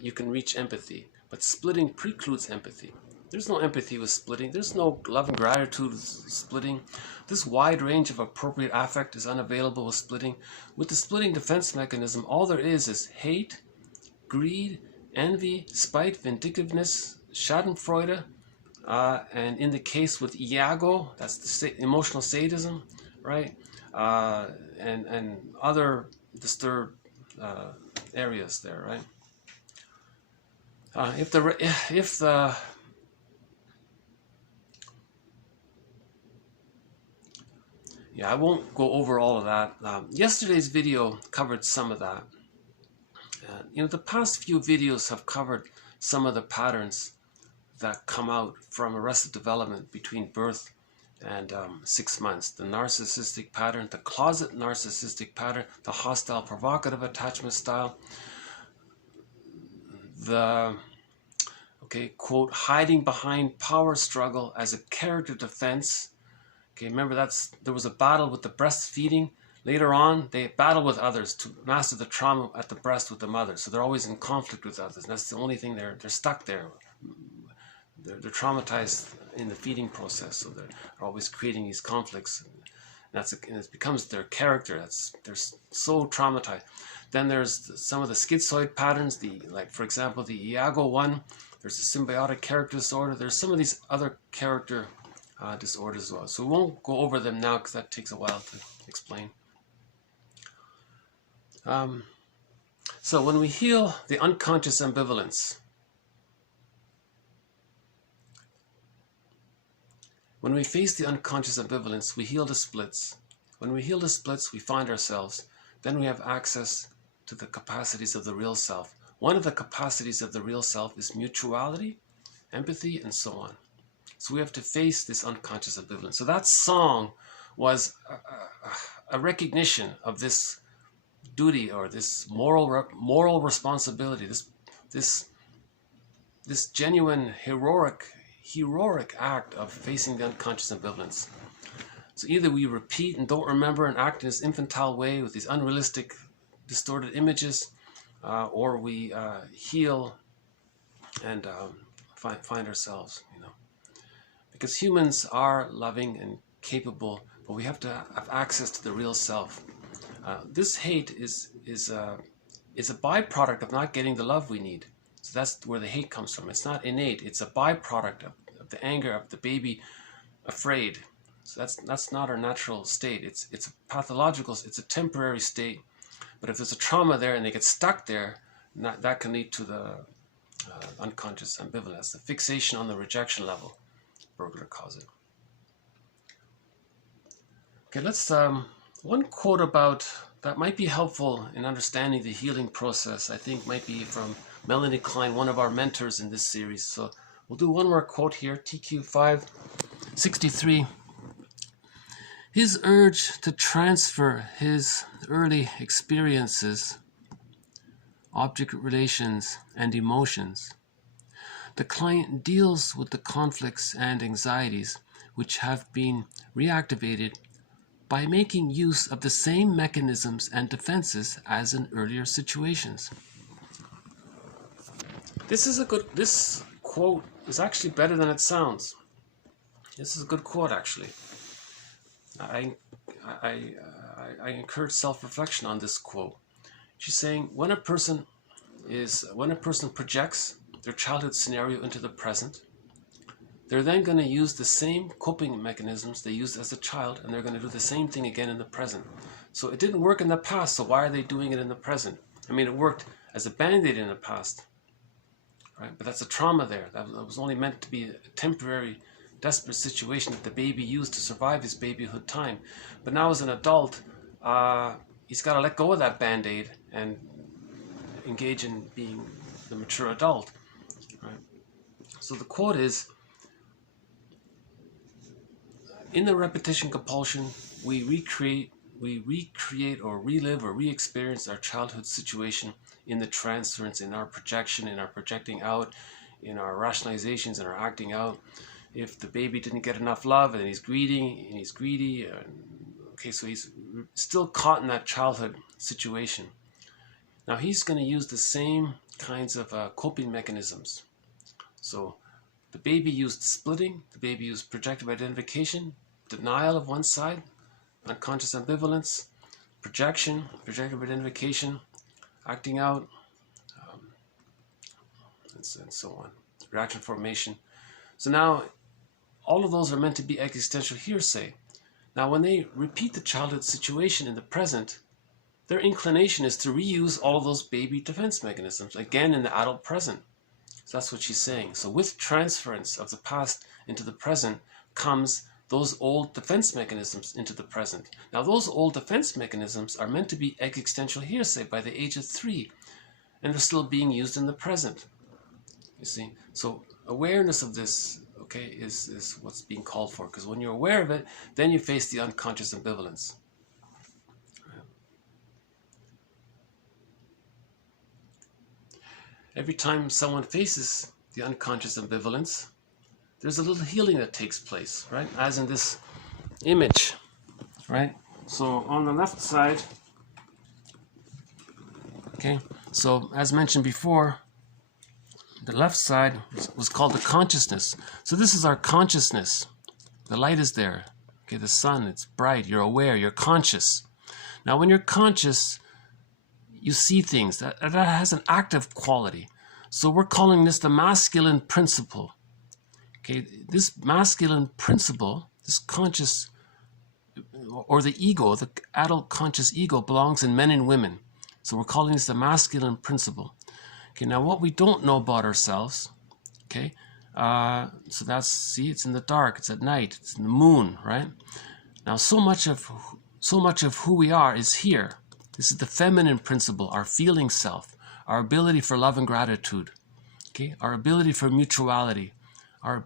you can reach empathy. But splitting precludes empathy. There's no empathy with splitting. There's no love and gratitude with splitting. This wide range of appropriate affect is unavailable with splitting. With the splitting defense mechanism, all there is hate, greed, envy, spite, vindictiveness, schadenfreude, and in the case with iago, that's the emotional sadism, right? And other disturbed areas there, right? I won't go over all of that. Yesterday's video covered some of that. The past few videos have covered some of the patterns that come out from arrested development between birth and 6 months. The narcissistic pattern, the closet narcissistic pattern, the hostile provocative attachment style, the, okay, quote, hiding behind power struggle as a character defense. Okay, remember there was a battle with the breastfeeding. Later on, they battle with others to master the trauma at the breast with the mother. So they're always in conflict with others. And that's the only thing they're stuck there. They're traumatized in the feeding process, so they're always creating these conflicts. And it becomes their character. They're so traumatized. Then there's some of the schizoid patterns. Like for example, the Iago one. There's a symbiotic character disorder. There's some of these other character disorders as well. So we won't go over them now because that takes a while to explain. So when we heal the unconscious ambivalence, when we face the unconscious ambivalence, we heal the splits. When we heal the splits, we find ourselves. Then we have access to the capacities of the real self. One of the capacities of the real self is mutuality, empathy, and so on. So we have to face this unconscious ambivalence. So that song was a recognition of this duty or this moral responsibility, this genuine heroic act of facing the unconscious ambivalence. So either we repeat and don't remember and act in this infantile way with these unrealistic, distorted images, or we heal and find ourselves, because humans are loving and capable, but we have to have access to the real self. This hate is a byproduct of not getting the love we need. So that's where the hate comes from. It's not innate. It's a byproduct of the anger of the baby afraid. So that's not our natural state. It's a pathological. It's a temporary state. But if there's a trauma there and they get stuck there, that can lead to the unconscious ambivalence, the fixation on the rejection level. Bergler calls it. Okay, let's one quote about that might be helpful in understanding the healing process. I think might be from Melanie Klein, one of our mentors in this series. So we'll do one more quote here, TQ 563. His urge to transfer his early experiences, object relations, and emotions. The client deals with the conflicts and anxieties which have been reactivated by making use of the same mechanisms and defenses as in earlier situations. This quote is actually better than it sounds. This is a good quote, actually. I encourage self-reflection on this quote. She's saying when a person projects their childhood scenario into the present, they're then going to use the same coping mechanisms they used as a child, and they're going to do the same thing again in the present. So it didn't work in the past, so why are they doing it in the present? I mean, it worked as a band-aid in the past, right? But that's a trauma there. That was only meant to be a temporary, desperate situation that the baby used to survive his babyhood time. But now as an adult, he's got to let go of that band-aid and engage in being the mature adult, right? So the quote is, in the repetition compulsion, we recreate or relive or re-experience our childhood situation in the transference, in our projection, in our projecting out, in our rationalizations, in our acting out. If the baby didn't get enough love and he's greedy, okay, so he's still caught in that childhood situation. Now he's going to use the same kinds of coping mechanisms. So the baby used splitting, the baby used projective identification, denial of one side, unconscious ambivalence, projection, projective identification, acting out, and so on, reaction formation. So now all of those are meant to be existential hearsay. Now when they repeat the childhood situation in the present, their inclination is to reuse all of those baby defense mechanisms again in the adult present. So that's what she's saying. So with transference of the past into the present comes those old defense mechanisms into the present. Now those old defense mechanisms are meant to be existential hearsay by the age of 3, and they're still being used in the present. You see? So awareness of this, okay, is what's being called for. Because when you're aware of it, then you face the unconscious ambivalence. Every time someone faces the unconscious ambivalence, there's a little healing that takes place, right? As in this image, right? So on the left side, okay, so as mentioned before, the left side was called the consciousness. So this is our consciousness. The light is there. Okay, the sun, it's bright, you're aware, you're conscious. Now when you're conscious, you see things. That has an active quality. So we're calling this the masculine principle. Okay, this masculine principle, this conscious, or the ego, the adult conscious ego, belongs in men and women. So we're calling this the masculine principle. Okay, now what we don't know about ourselves, okay, so that's, see, it's in the dark, it's at night, it's in the moon, right? Now so much of who we are is here. This is the feminine principle, our feeling self, our ability for love and gratitude, okay, our ability for mutuality, our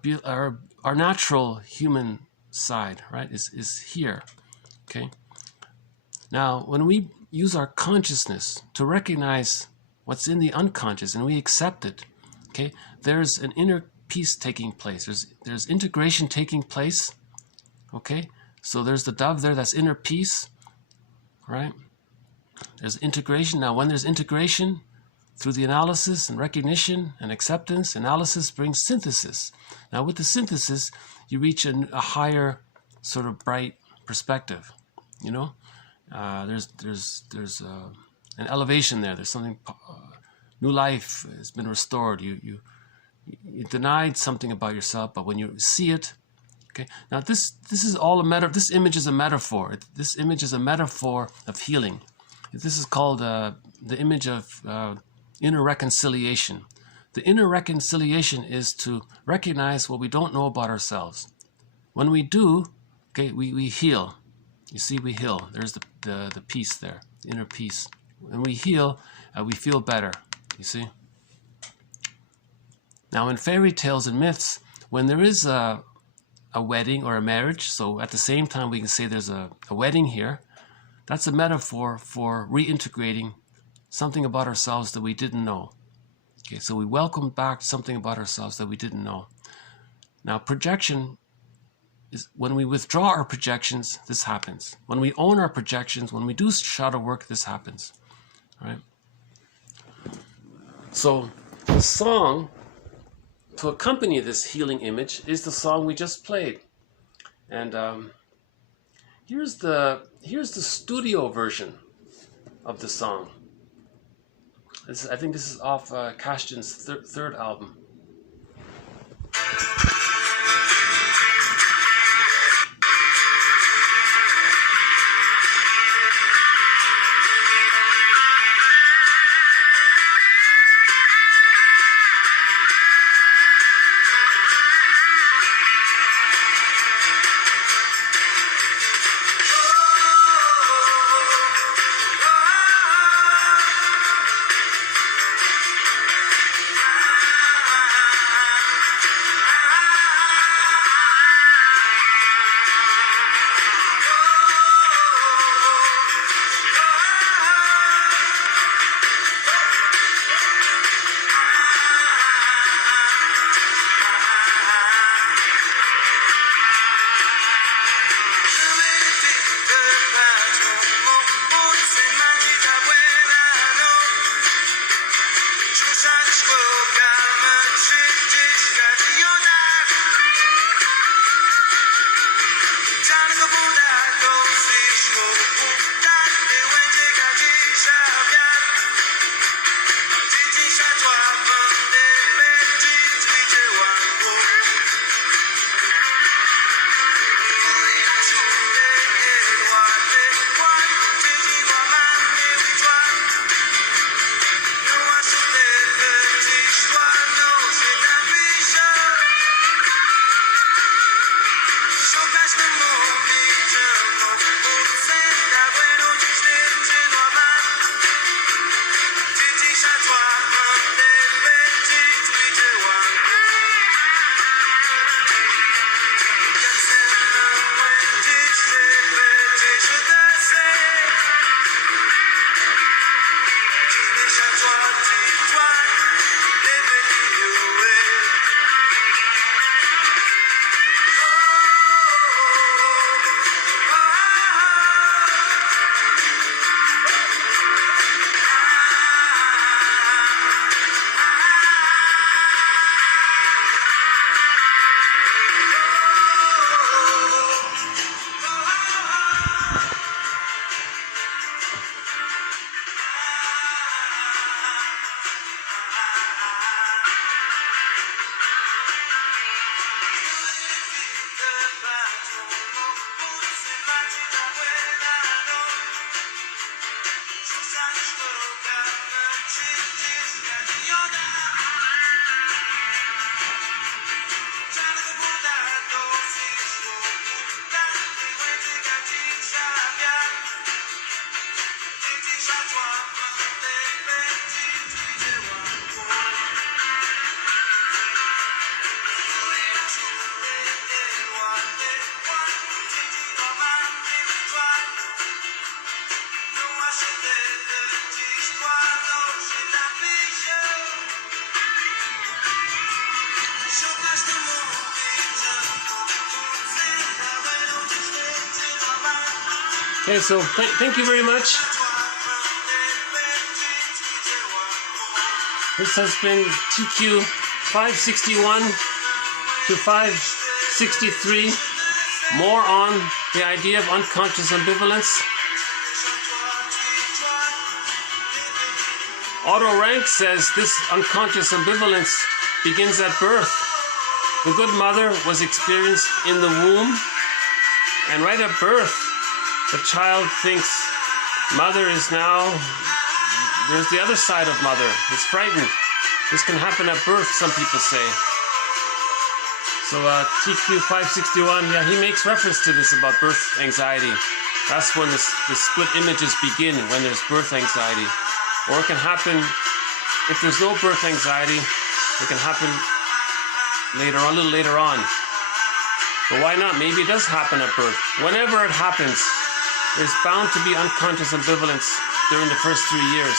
natural human side, right, is here, okay? Now, when we use our consciousness to recognize what's in the unconscious and we accept it, okay, there's an inner peace taking place. There's integration taking place, okay? So there's the dove there, that's inner peace, right? There's integration. Now, when there's integration, through the analysis and recognition and acceptance, analysis brings synthesis. Now, with the synthesis, you reach a higher sort of bright perspective, you know? There's an elevation there. There's something, new life has been restored. You denied something about yourself, but when you see it, okay. Now this is all a metaphor. This image is a metaphor. This image is a metaphor of healing. This is called the image of inner reconciliation. The inner reconciliation is to recognize what we don't know about ourselves. When we do, okay, we heal. You see, we heal. There's the peace there, the inner peace. When we heal, we feel better, you see. Now in fairy tales and myths, when there is a wedding or a marriage, so at the same time we can say there's a wedding here, that's a metaphor for reintegrating something about ourselves that we didn't know. Okay, so we welcome back something about ourselves that we didn't know. Now projection is when we withdraw our projections, this happens. When we own our projections, when we do shadow work, this happens. Right? So the song to accompany this healing image is the song we just played. And here's the studio version of the song. I think this is off Kashtan's third album. Okay, so thank you very much. This has been TQ 561 to 563. More on the idea of unconscious ambivalence. Otto Rank says this unconscious ambivalence begins at birth. The good mother was experienced in the womb, and right at birth, the child thinks mother is now, there's the other side of mother. It's frightened. This can happen at birth, some people say. So TQ 561, yeah, he makes reference to this about birth anxiety. That's when the split images begin, when there's birth anxiety. Or it can happen, if there's no birth anxiety, it can happen later on, a little later on. But why not? Maybe it does happen at birth. Whenever it happens, there's bound to be unconscious ambivalence during the first 3 years,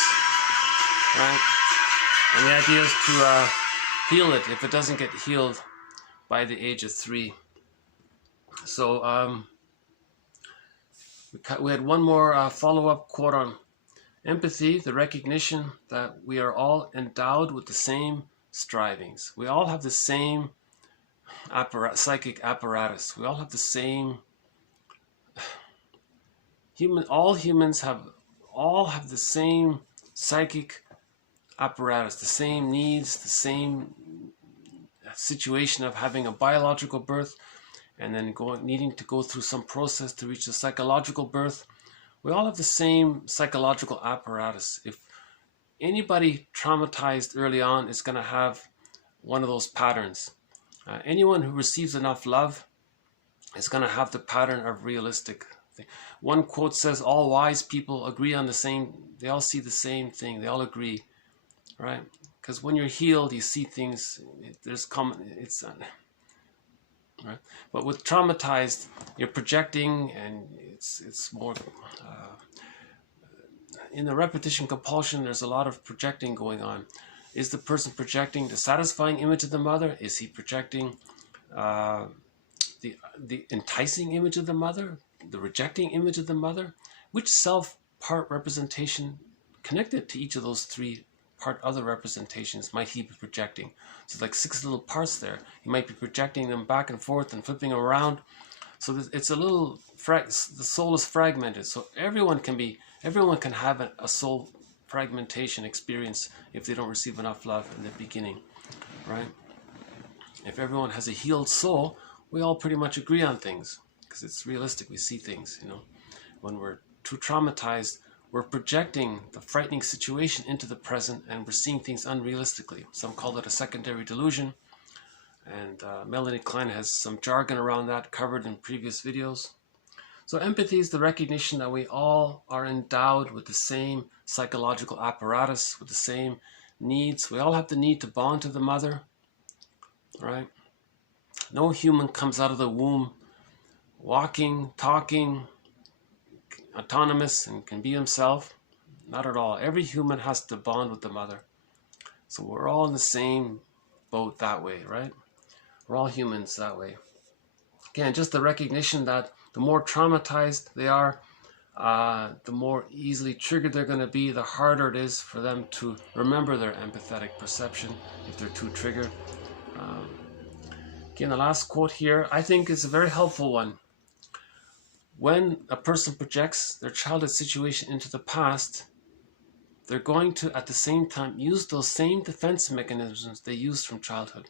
right? And the idea is to heal it if it doesn't get healed by the age of 3. So we had one more follow-up quote on empathy, the recognition that we are all endowed with the same strivings. We all have the same psychic apparatus. We all have the same all humans have the same psychic apparatus, the same needs, the same situation of having a biological birth and then needing to go through some process to reach a psychological birth. We all have the same psychological apparatus. If anybody traumatized early on is going to have one of those patterns. Anyone who receives enough love is going to have the pattern of realistic thing. One quote says, all wise people agree on the same, they all see the same thing, they all agree, right? Because when you're healed, you see things, there's common, right? But with traumatized, you're projecting, and it's more in the repetition compulsion. There's a lot of projecting going on. Is the person projecting the satisfying image of the mother? Is he projecting the enticing image of the mother, the rejecting image of the mother? Which self part representation connected to each of those 3 other representations might he be projecting? So like 6 little parts there. He might be projecting them back and forth and flipping around. So it's a little, the soul is fragmented. So everyone can have a soul fragmentation experience if they don't receive enough love in the beginning, right? If everyone has a healed soul, we all pretty much agree on things because it's realistic. We see things, When we're too traumatized, we're projecting the frightening situation into the present, and we're seeing things unrealistically. Some call it a secondary delusion, and Melanie Klein has some jargon around that covered in previous videos. So empathy is the recognition that we all are endowed with the same psychological apparatus, with the same needs. We all have the need to bond to the mother, right? No human comes out of the womb walking, talking, autonomous, and can be himself. Not at all. Every human has to bond with the mother. So we're all in the same boat that way, right? We're all humans that way. Again, just the recognition that the more traumatized they are, the more easily triggered they're going to be, the harder it is for them to remember their empathetic perception if they're too triggered. Again, the last quote here, I think is a very helpful one. When a person projects their childhood situation into the past, they're going to, at the same time, use those same defense mechanisms they used from childhood.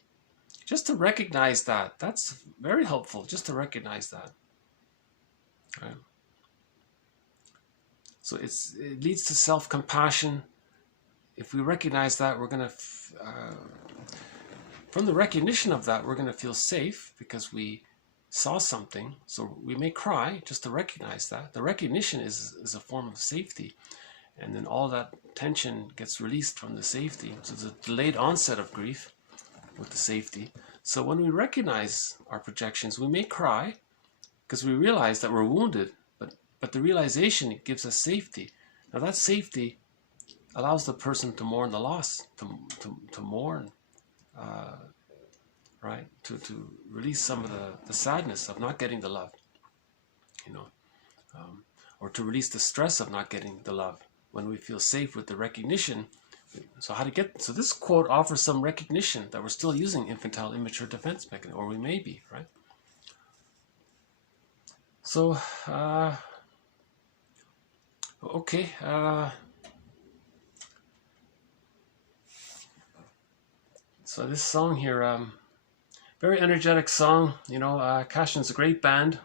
Just to recognize that, that's very helpful, just to recognize that. Right? So it leads to self-compassion. If we recognize that, we're going to, from the recognition of that, we're going to feel safe because we saw something. So we may cry just to recognize that. The recognition is a form of safety. And then all that tension gets released from the safety. So there's a delayed onset of grief with the safety. So when we recognize our projections, we may cry because we realize that we're wounded, but the realization gives us safety. Now that safety allows the person to mourn the loss, to mourn, right? To release some of the sadness of not getting the love, or to release the stress of not getting the love. When we feel safe with the recognition, so this quote offers some recognition that we're still using infantile immature defense mechanism, or we may be, right? So, okay. So this song here, very energetic song. You know, Cashin's a great band.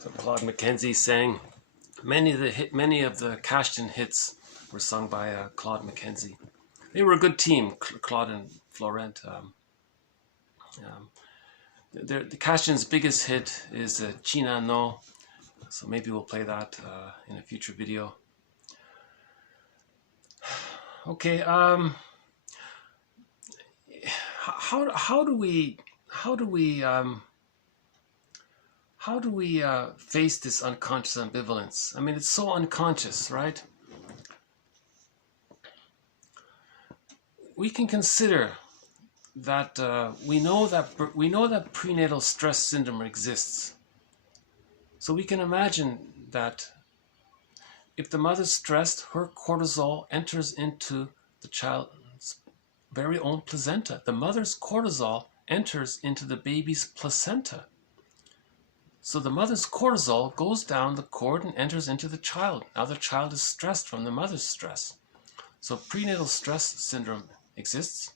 So Claude McKenzie sang. Many of the Cashin hits were sung by Claude McKenzie. They were a good team, Claude and Florent. The Cashin's biggest hit is China No, so maybe we'll play that in a future video. Okay, how do we face this unconscious ambivalence? I mean, it's so unconscious, right? We can consider that we know that prenatal stress syndrome exists. So we can imagine that if the mother's stressed, her cortisol enters into the child's very own placenta. The mother's cortisol enters into the baby's placenta. So the mother's cortisol goes down the cord and enters into the child. Now the child is stressed from the mother's stress. So prenatal stress syndrome exists.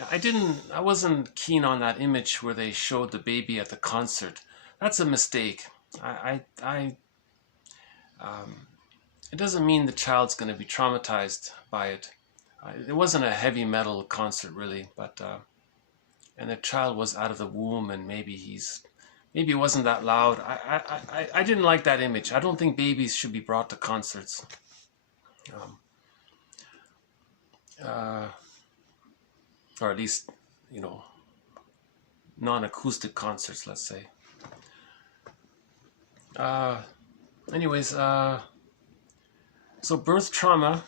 I wasn't keen on that image where they showed the baby at the concert. That's a mistake. It doesn't mean the child's going to be traumatized by it. It wasn't a heavy metal concert really, but and the child was out of the womb, and maybe it wasn't that loud. I didn't like that image. I don't think babies should be brought to concerts. Or at least, non-acoustic concerts, let's say. Anyways, so birth trauma,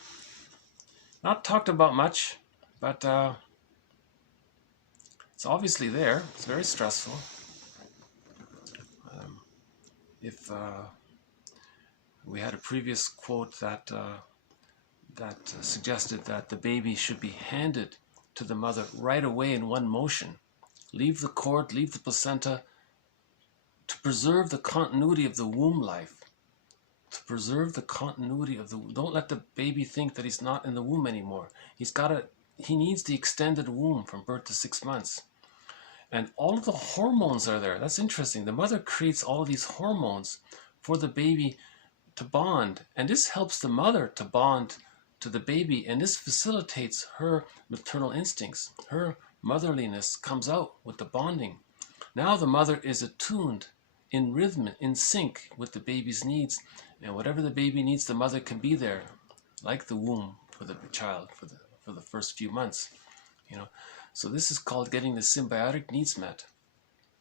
not talked about much, but it's obviously there. It's very stressful. If we had a previous quote that suggested that the baby should be handed to the mother right away in one motion. Leave the cord, leave the placenta, to preserve the continuity of the womb life. To preserve the continuity of the womb. Don't let the baby think that he's not in the womb anymore. He needs the extended womb from birth to 6 months. And all of the hormones are there. That's interesting. The mother creates all of these hormones for the baby to bond. And this helps the mother to bond to the baby. And this facilitates her maternal instincts. Her motherliness comes out with the bonding. Now the mother is attuned, in rhythm, in sync with the baby's needs. And whatever the baby needs, the mother can be there, like the womb for the child for the first few months. So this is called getting the symbiotic needs met.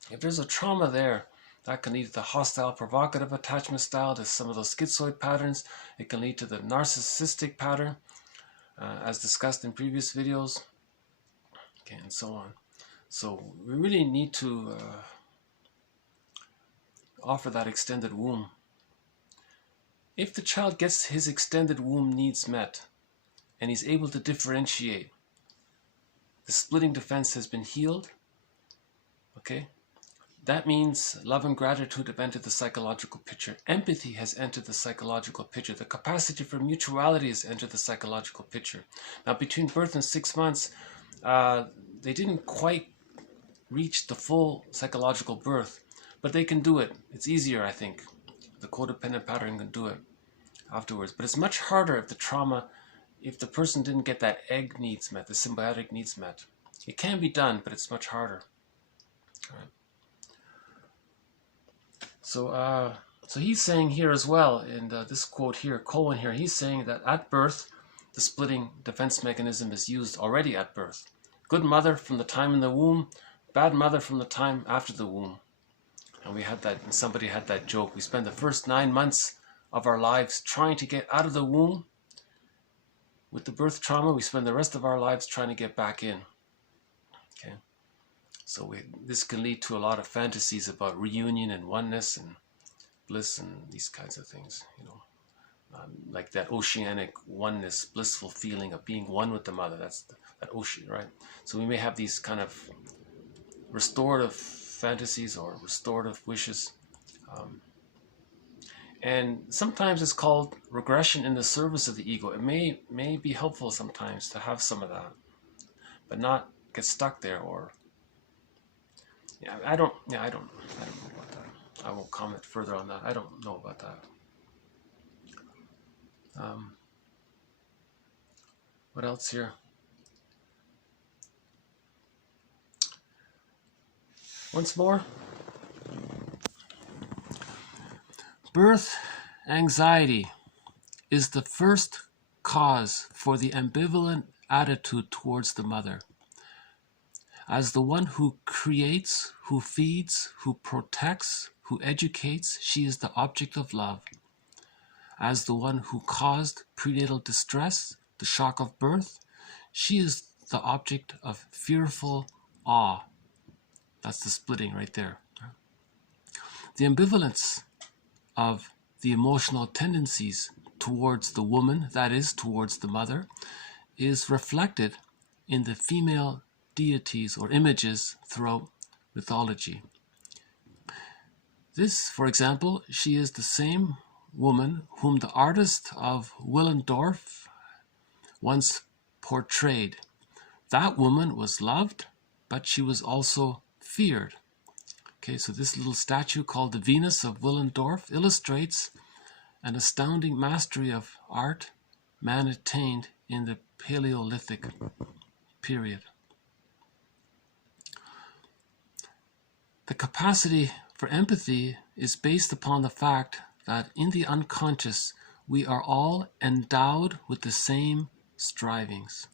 If there's a trauma there, that can lead to the hostile provocative attachment style, to some of those schizoid patterns. It can lead to the narcissistic pattern, as discussed in previous videos, okay, and so on. So we really need to offer that extended womb. If the child gets his extended womb needs met, and he's able to differentiate, the splitting defense has been healed, okay? That means love and gratitude have entered the psychological picture. Empathy has entered the psychological picture. The capacity for mutuality has entered the psychological picture. Now, between birth and 6 months, they didn't quite reach the full psychological birth, but they can do it. It's easier, I think. The codependent pattern can do it afterwards. But it's much harder if the person didn't get that egg needs met, the symbiotic needs met. It can be done, but it's much harder. All right. So he's saying here as well, in this quote here, Kohen here, he's saying that at birth, the splitting defense mechanism is used already at birth. Good mother from the time in the womb, bad mother from the time after the womb. And we had that, and somebody had that joke. We spend the first 9 months of our lives trying to get out of the womb. With the birth trauma, we spend the rest of our lives trying to get back in. Okay. So this can lead to a lot of fantasies about reunion and oneness and bliss and these kinds of things, like that oceanic oneness, blissful feeling of being one with the mother. That's that ocean, right? So we may have these kind of restorative fantasies or restorative wishes. And sometimes it's called regression in the service of the ego. It may be helpful sometimes to have some of that, but not get stuck there. Or I don't know about that. I won't comment further on that. I don't know about that. What else here? Once more. Birth anxiety is the first cause for the ambivalent attitude towards the mother. As the one who creates, who feeds, who protects, who educates, she is the object of love. As the one who caused prenatal distress, the shock of birth, she is the object of fearful awe. That's the splitting right there. The ambivalence of the emotional tendencies towards the woman, that is, towards the mother, is reflected in the female deities or images throughout mythology. This, for example, she is the same woman whom the artist of Willendorf once portrayed. That woman was loved, but she was also feared. Okay, so this little statue called the Venus of Willendorf illustrates an astounding mastery of art man attained in the Paleolithic period. The capacity for empathy is based upon the fact that in the unconscious, we are all endowed with the same strivings.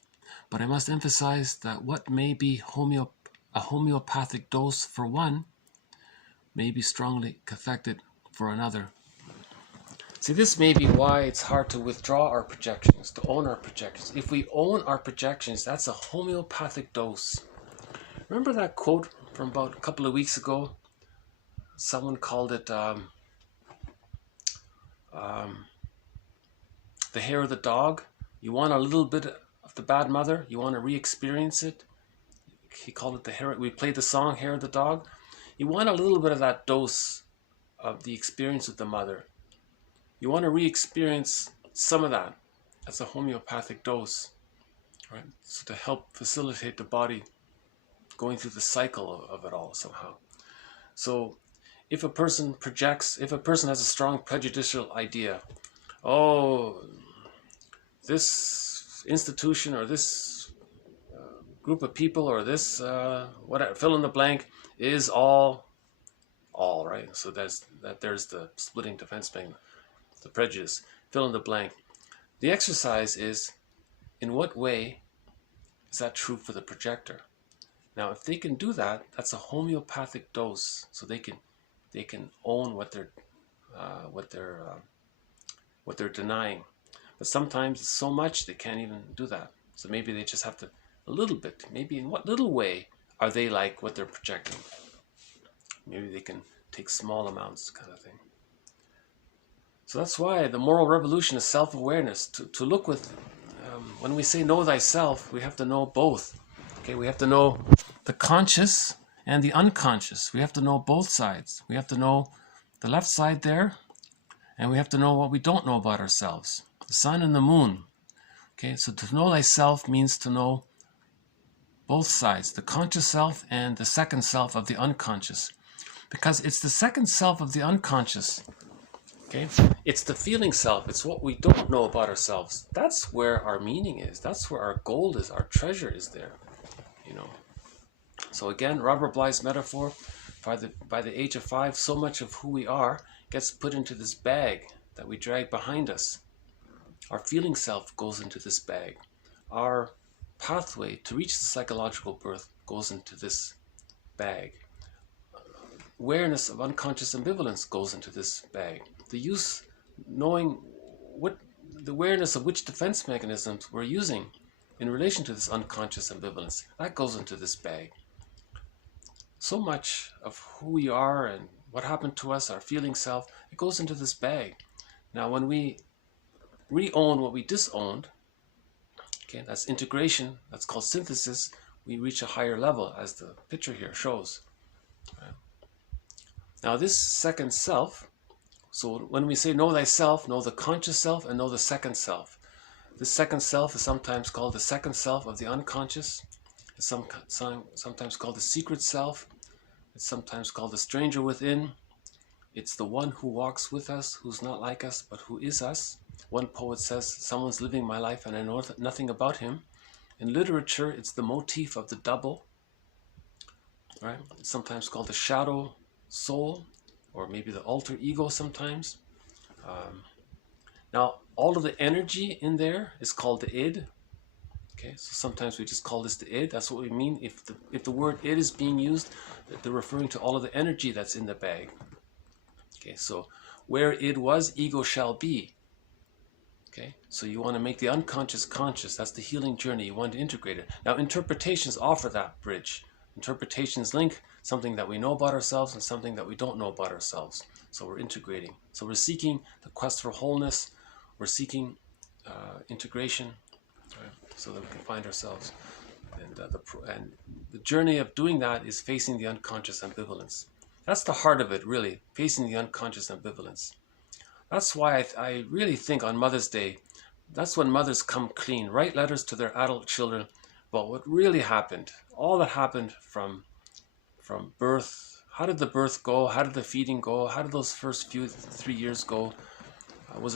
But I must emphasize that what may be a homoeopathic dose for one may be strongly cathected for another. See, this may be why it's hard to withdraw our projections, to own our projections. If we own our projections, that's a homeopathic dose. Remember that quote from about a couple of weeks ago? Someone called it the hair of the dog. You want a little bit of the bad mother, you want to re-experience it. He called it the hair. We played the song Hair of the Dog. You want a little bit of that dose of the experience with the mother. You want to re-experience some of that. That's a homeopathic dose, right? So to help facilitate the body going through the cycle of it all somehow. So if a person projects, if a person has a strong prejudicial idea, oh, this institution or this group of people or this whatever, fill in the blank, is all, right? So there's the splitting defense mechanism, the prejudice, fill in the blank. The exercise is, in what way is that true for the projector? Now, if they can do that, that's a homeopathic dose. So they can own what they're denying. But sometimes it's so much they can't even do that. So maybe they just have to a little bit. Maybe in what little way are they like what they're projecting? Maybe they can take small amounts, kind of thing. So that's why the moral revolution is self-awareness. To look with, when we say know thyself, we have to know both. Okay, we have to know the conscious and the unconscious. We have to know both sides. We have to know the left side there, and we have to know what we don't know about ourselves. The sun and the moon. Okay, so to know thyself means to know both sides, the conscious self and the second self of the unconscious. Because it's the second self of the unconscious. Okay, it's the feeling self. It's what we don't know about ourselves. That's where our meaning is. That's where our gold is. Our treasure is there. So again, Robert Bly's metaphor, by the age of 5, so much of who we are gets put into this bag that we drag behind us. Our feeling self goes into this bag. Our pathway to reach the psychological birth goes into this bag. Awareness of unconscious ambivalence goes into this bag. The awareness of which defense mechanisms we're using in relation to this unconscious ambivalence, that goes into this bag. So much of who we are and what happened to us, our feeling self, it goes into this bag. Now, when we re-own what we disowned, okay, that's integration, that's called synthesis, we reach a higher level, as the picture here shows. Now, this second self, so when we say know thyself, know the conscious self and know the second self. This second self is sometimes called the second self of the unconscious. It's sometimes called the secret self. It's sometimes called the stranger within. It's the one who walks with us, who's not like us, but who is us. One poet says, someone's living my life and I know nothing about him. In literature, it's the motif of the double. Right? It's sometimes called the shadow soul, or maybe the alter ego sometimes. Now, all of the energy in there is called the id. Okay, so sometimes we just call this the id. That's what we mean. If the word id is being used, they're referring to all of the energy that's in the bag. Okay, so where id was, ego shall be. Okay, so you want to make the unconscious conscious. That's the healing journey. You want to integrate it. Now, interpretations offer that bridge. Interpretations link something that we know about ourselves and something that we don't know about ourselves. So we're integrating. So we're seeking the quest for wholeness. We're seeking integration, right, so that we can find ourselves. And the journey of doing that is facing the unconscious ambivalence. That's the heart of it, really, facing the unconscious ambivalence. That's why I really think on Mother's Day, that's when mothers come clean, write letters to their adult children about what really happened, all that happened from birth. How did the birth go? How did the feeding go? How did those first 3 years go? Was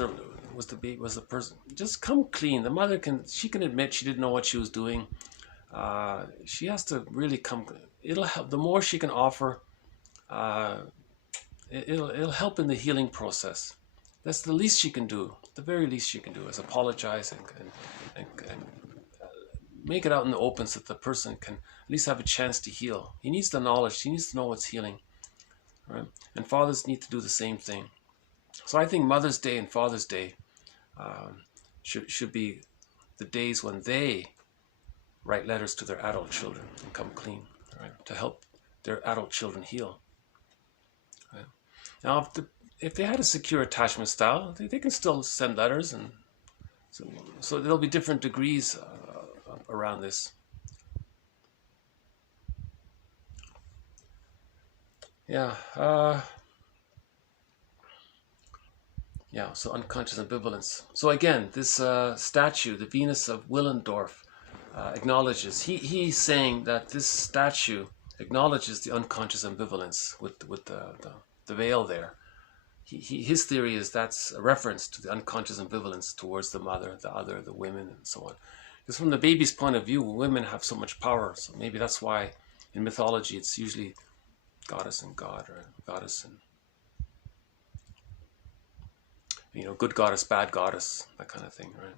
the person just come clean? The mother can admit she didn't know what she was doing. She has to really come. It'll help. The more she can offer it'll help in the healing process. That's the least you can do. The very least you can do is apologize and make it out in the open so that the person can at least have a chance to heal. He needs the knowledge. He needs to know what's healing. Right? And fathers need to do the same thing. So I think Mother's Day and Father's Day should be the days when they write letters to their adult children and come clean, right? To help their adult children heal. Right? Now, if they had a secure attachment style, they can still send letters, and so there'll be different degrees around this. Yeah. Yeah, so unconscious ambivalence. So again, this statue, the Venus of Willendorf, acknowledges, he's saying that this statue acknowledges the unconscious ambivalence with the veil there. His theory is that's a reference to the unconscious ambivalence towards the mother, the other, the women, and so on. Because from the baby's point of view, women have so much power, so maybe that's why in mythology it's usually goddess and god, or goddess and, you know, good goddess, bad goddess, that kind of thing, right?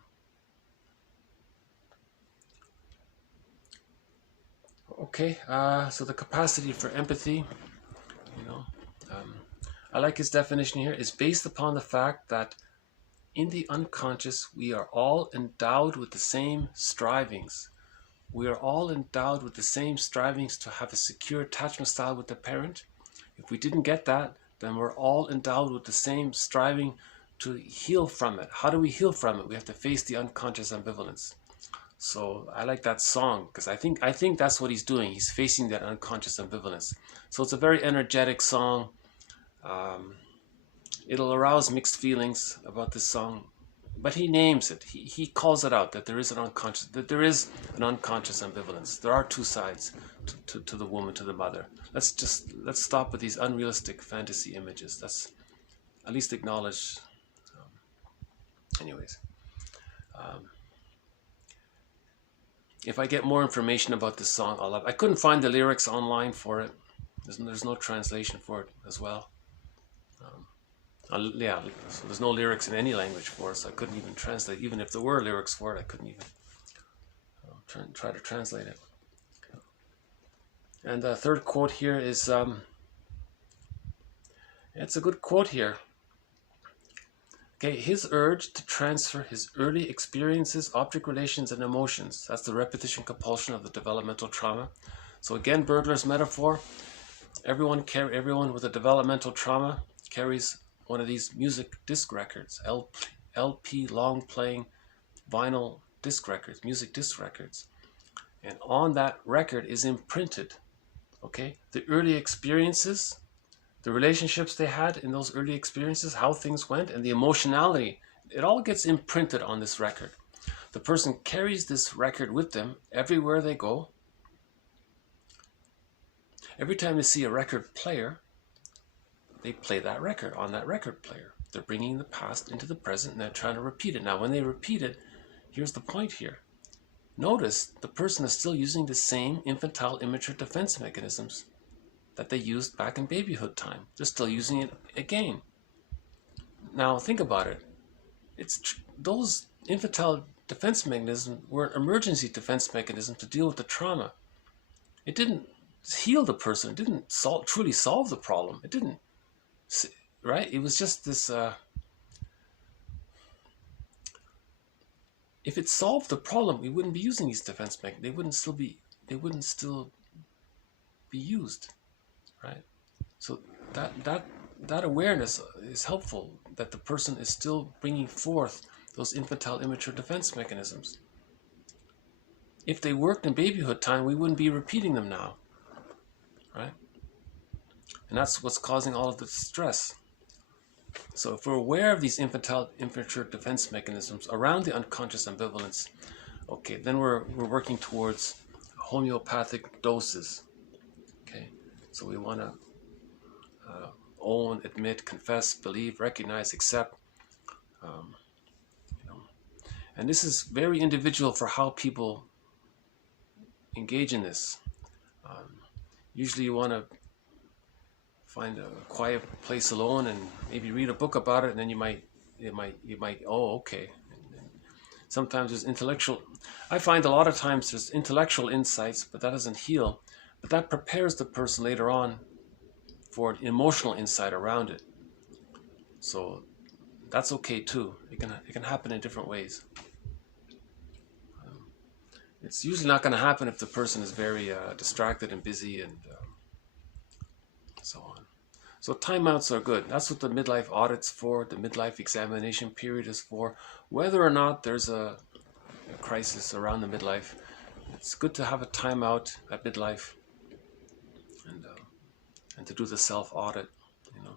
Okay, so the capacity for empathy, you know, I like his definition here, is based upon the fact that in the unconscious we are all endowed with the same strivings. We are all endowed with the same strivings to have a secure attachment style with the parent. If we didn't get that, then we're all endowed with the same striving to heal from it. How do we heal from it? We have to face the unconscious ambivalence. So I like that song because I think that's what he's doing. He's facing that unconscious ambivalence. So it's a very energetic song. It'll arouse mixed feelings about this song, but he names it. He calls it out that there is an unconscious ambivalence. There are two sides to the woman, to the mother. Let's stop with these unrealistic fantasy images. Let's at least acknowledge. Anyways. If I get more information about this song, I couldn't find the lyrics online for it. There's no translation for it as well. Yeah, so there's no lyrics in any language for it, so I couldn't even translate. Even if there were lyrics for it, I couldn't even try to translate it. And the third quote here is, it's a good quote here. Okay, his urge to transfer his early experiences, object relations, and emotions. That's the repetition compulsion of the developmental trauma. So again, Burglar's metaphor. Everyone with a developmental trauma carries one of these music disc records, LP, long playing vinyl disc records, music disc records. And on that record is imprinted, okay, the early experiences, the relationships they had in those early experiences, how things went, and the emotionality. It all gets imprinted on this record. The person carries this record with them everywhere they go. Every time they see a record player, they play that record on that record player. They're bringing the past into the present and they're trying to repeat it. Now, when they repeat it, here's the point here. Notice the person is still using the same infantile immature defense mechanisms that they used back in babyhood time. They're still using it again. Now, think about it. Those infantile defense mechanisms were an emergency defense mechanism to deal with the trauma. It didn't heal the person. It didn't truly solve the problem. It didn't. Right? It was just this, if it solved the problem, we wouldn't be using these defense mechanisms. They wouldn't still be used, right? So that awareness is helpful, that the person is still bringing forth those infantile immature defense mechanisms. If they worked in babyhood time, we wouldn't be repeating them now, right? And that's what's causing all of the stress. So if we're aware of these infantile immature defense mechanisms around the unconscious ambivalence, okay, then we're working towards homoeopathic doses. Okay, so we want to own, admit, confess, believe, recognize, accept. And this is very individual for how people engage in this. Usually you want to find a quiet place alone and maybe read a book about it, and then you might, oh, okay. Sometimes there's intellectual, I find a lot of times there's intellectual insights, but that doesn't heal. But that prepares the person later on for an emotional insight around it. So that's okay too. It can happen in different ways. It's usually not going to happen if the person is very distracted and busy and so on. So timeouts are good. That's what the midlife audit's for. The midlife examination period is for. Whether or not there's a crisis around the midlife, it's good to have a timeout at midlife and to do the self-audit. You know.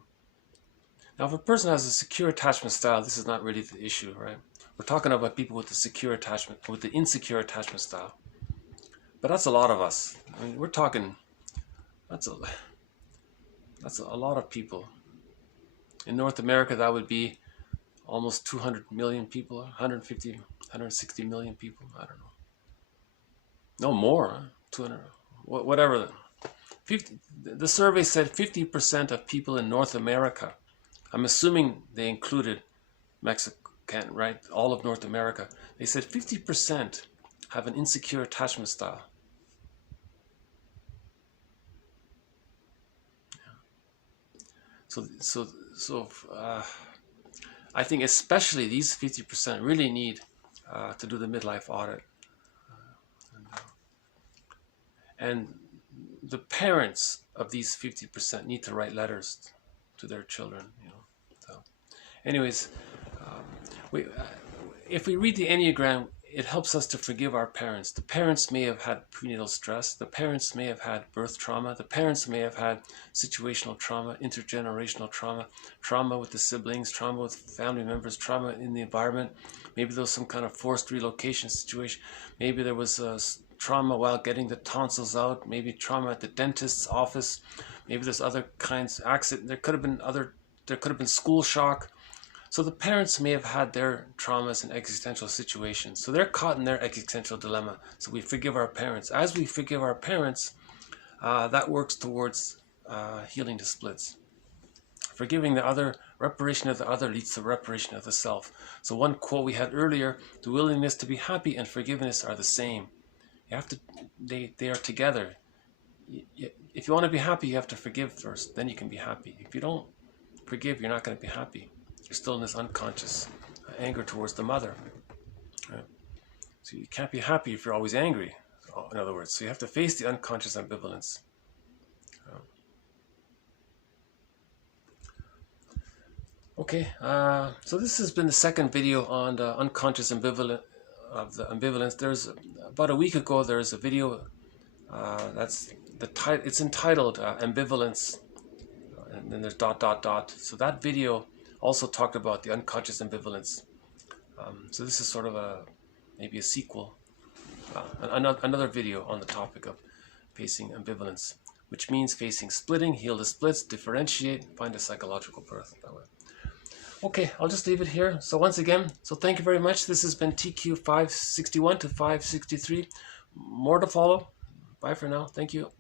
Now, if a person has a secure attachment style, this is not really the issue, right? We're talking about people with the secure attachment, with the insecure attachment style. But that's a lot of us. I mean, we're talking. That's a lot of people. In North America, that would be almost 200 million people, 150, 160 million people. I don't know. No more, huh? 200, whatever. 50, the survey said 50% of people in North America, I'm assuming they included Mexico, right? All of North America. They said 50% have an insecure attachment style. So I think especially these 50% really need to do the midlife audit. And the parents of these 50% need to write letters to their children. You know. So, anyways, if we read the Enneagram, it helps us to forgive our parents. The parents may have had prenatal stress. The parents may have had birth trauma. The parents may have had situational trauma, intergenerational trauma, trauma with the siblings, trauma with family members, trauma in the environment. Maybe there was some kind of forced relocation situation. Maybe there was trauma while getting the tonsils out. Maybe trauma at the dentist's office. Maybe there's other kinds of accident. There could have been school shock. So the parents may have had their traumas and existential situations. So they're caught in their existential dilemma. So we forgive our parents. As we forgive our parents, that works towards healing the splits. Forgiving the other, reparation of the other leads to reparation of the self. So one quote we had earlier, the willingness to be happy and forgiveness are the same. You have to, they are together. If you want to be happy, you have to forgive first. Then you can be happy. If you don't forgive, you're not going to be happy. You're still in this unconscious anger towards the mother. Right? So you can't be happy if you're always angry, in other words. So you have to face the unconscious ambivalence. Okay, so this has been the second video on the unconscious ambivalence of the ambivalence. There's about a week ago there's a video that's the title. It's entitled Ambivalence, and then there's ... So that video also talked about the unconscious ambivalence. So this is sort of maybe a sequel, another video on the topic of facing ambivalence, which means facing splitting, heal the splits, differentiate, find a psychological birth that way. Okay, I'll just leave it here. So once again, so thank you very much. This has been TQ 561 to 563. More to follow. Bye for now. Thank you.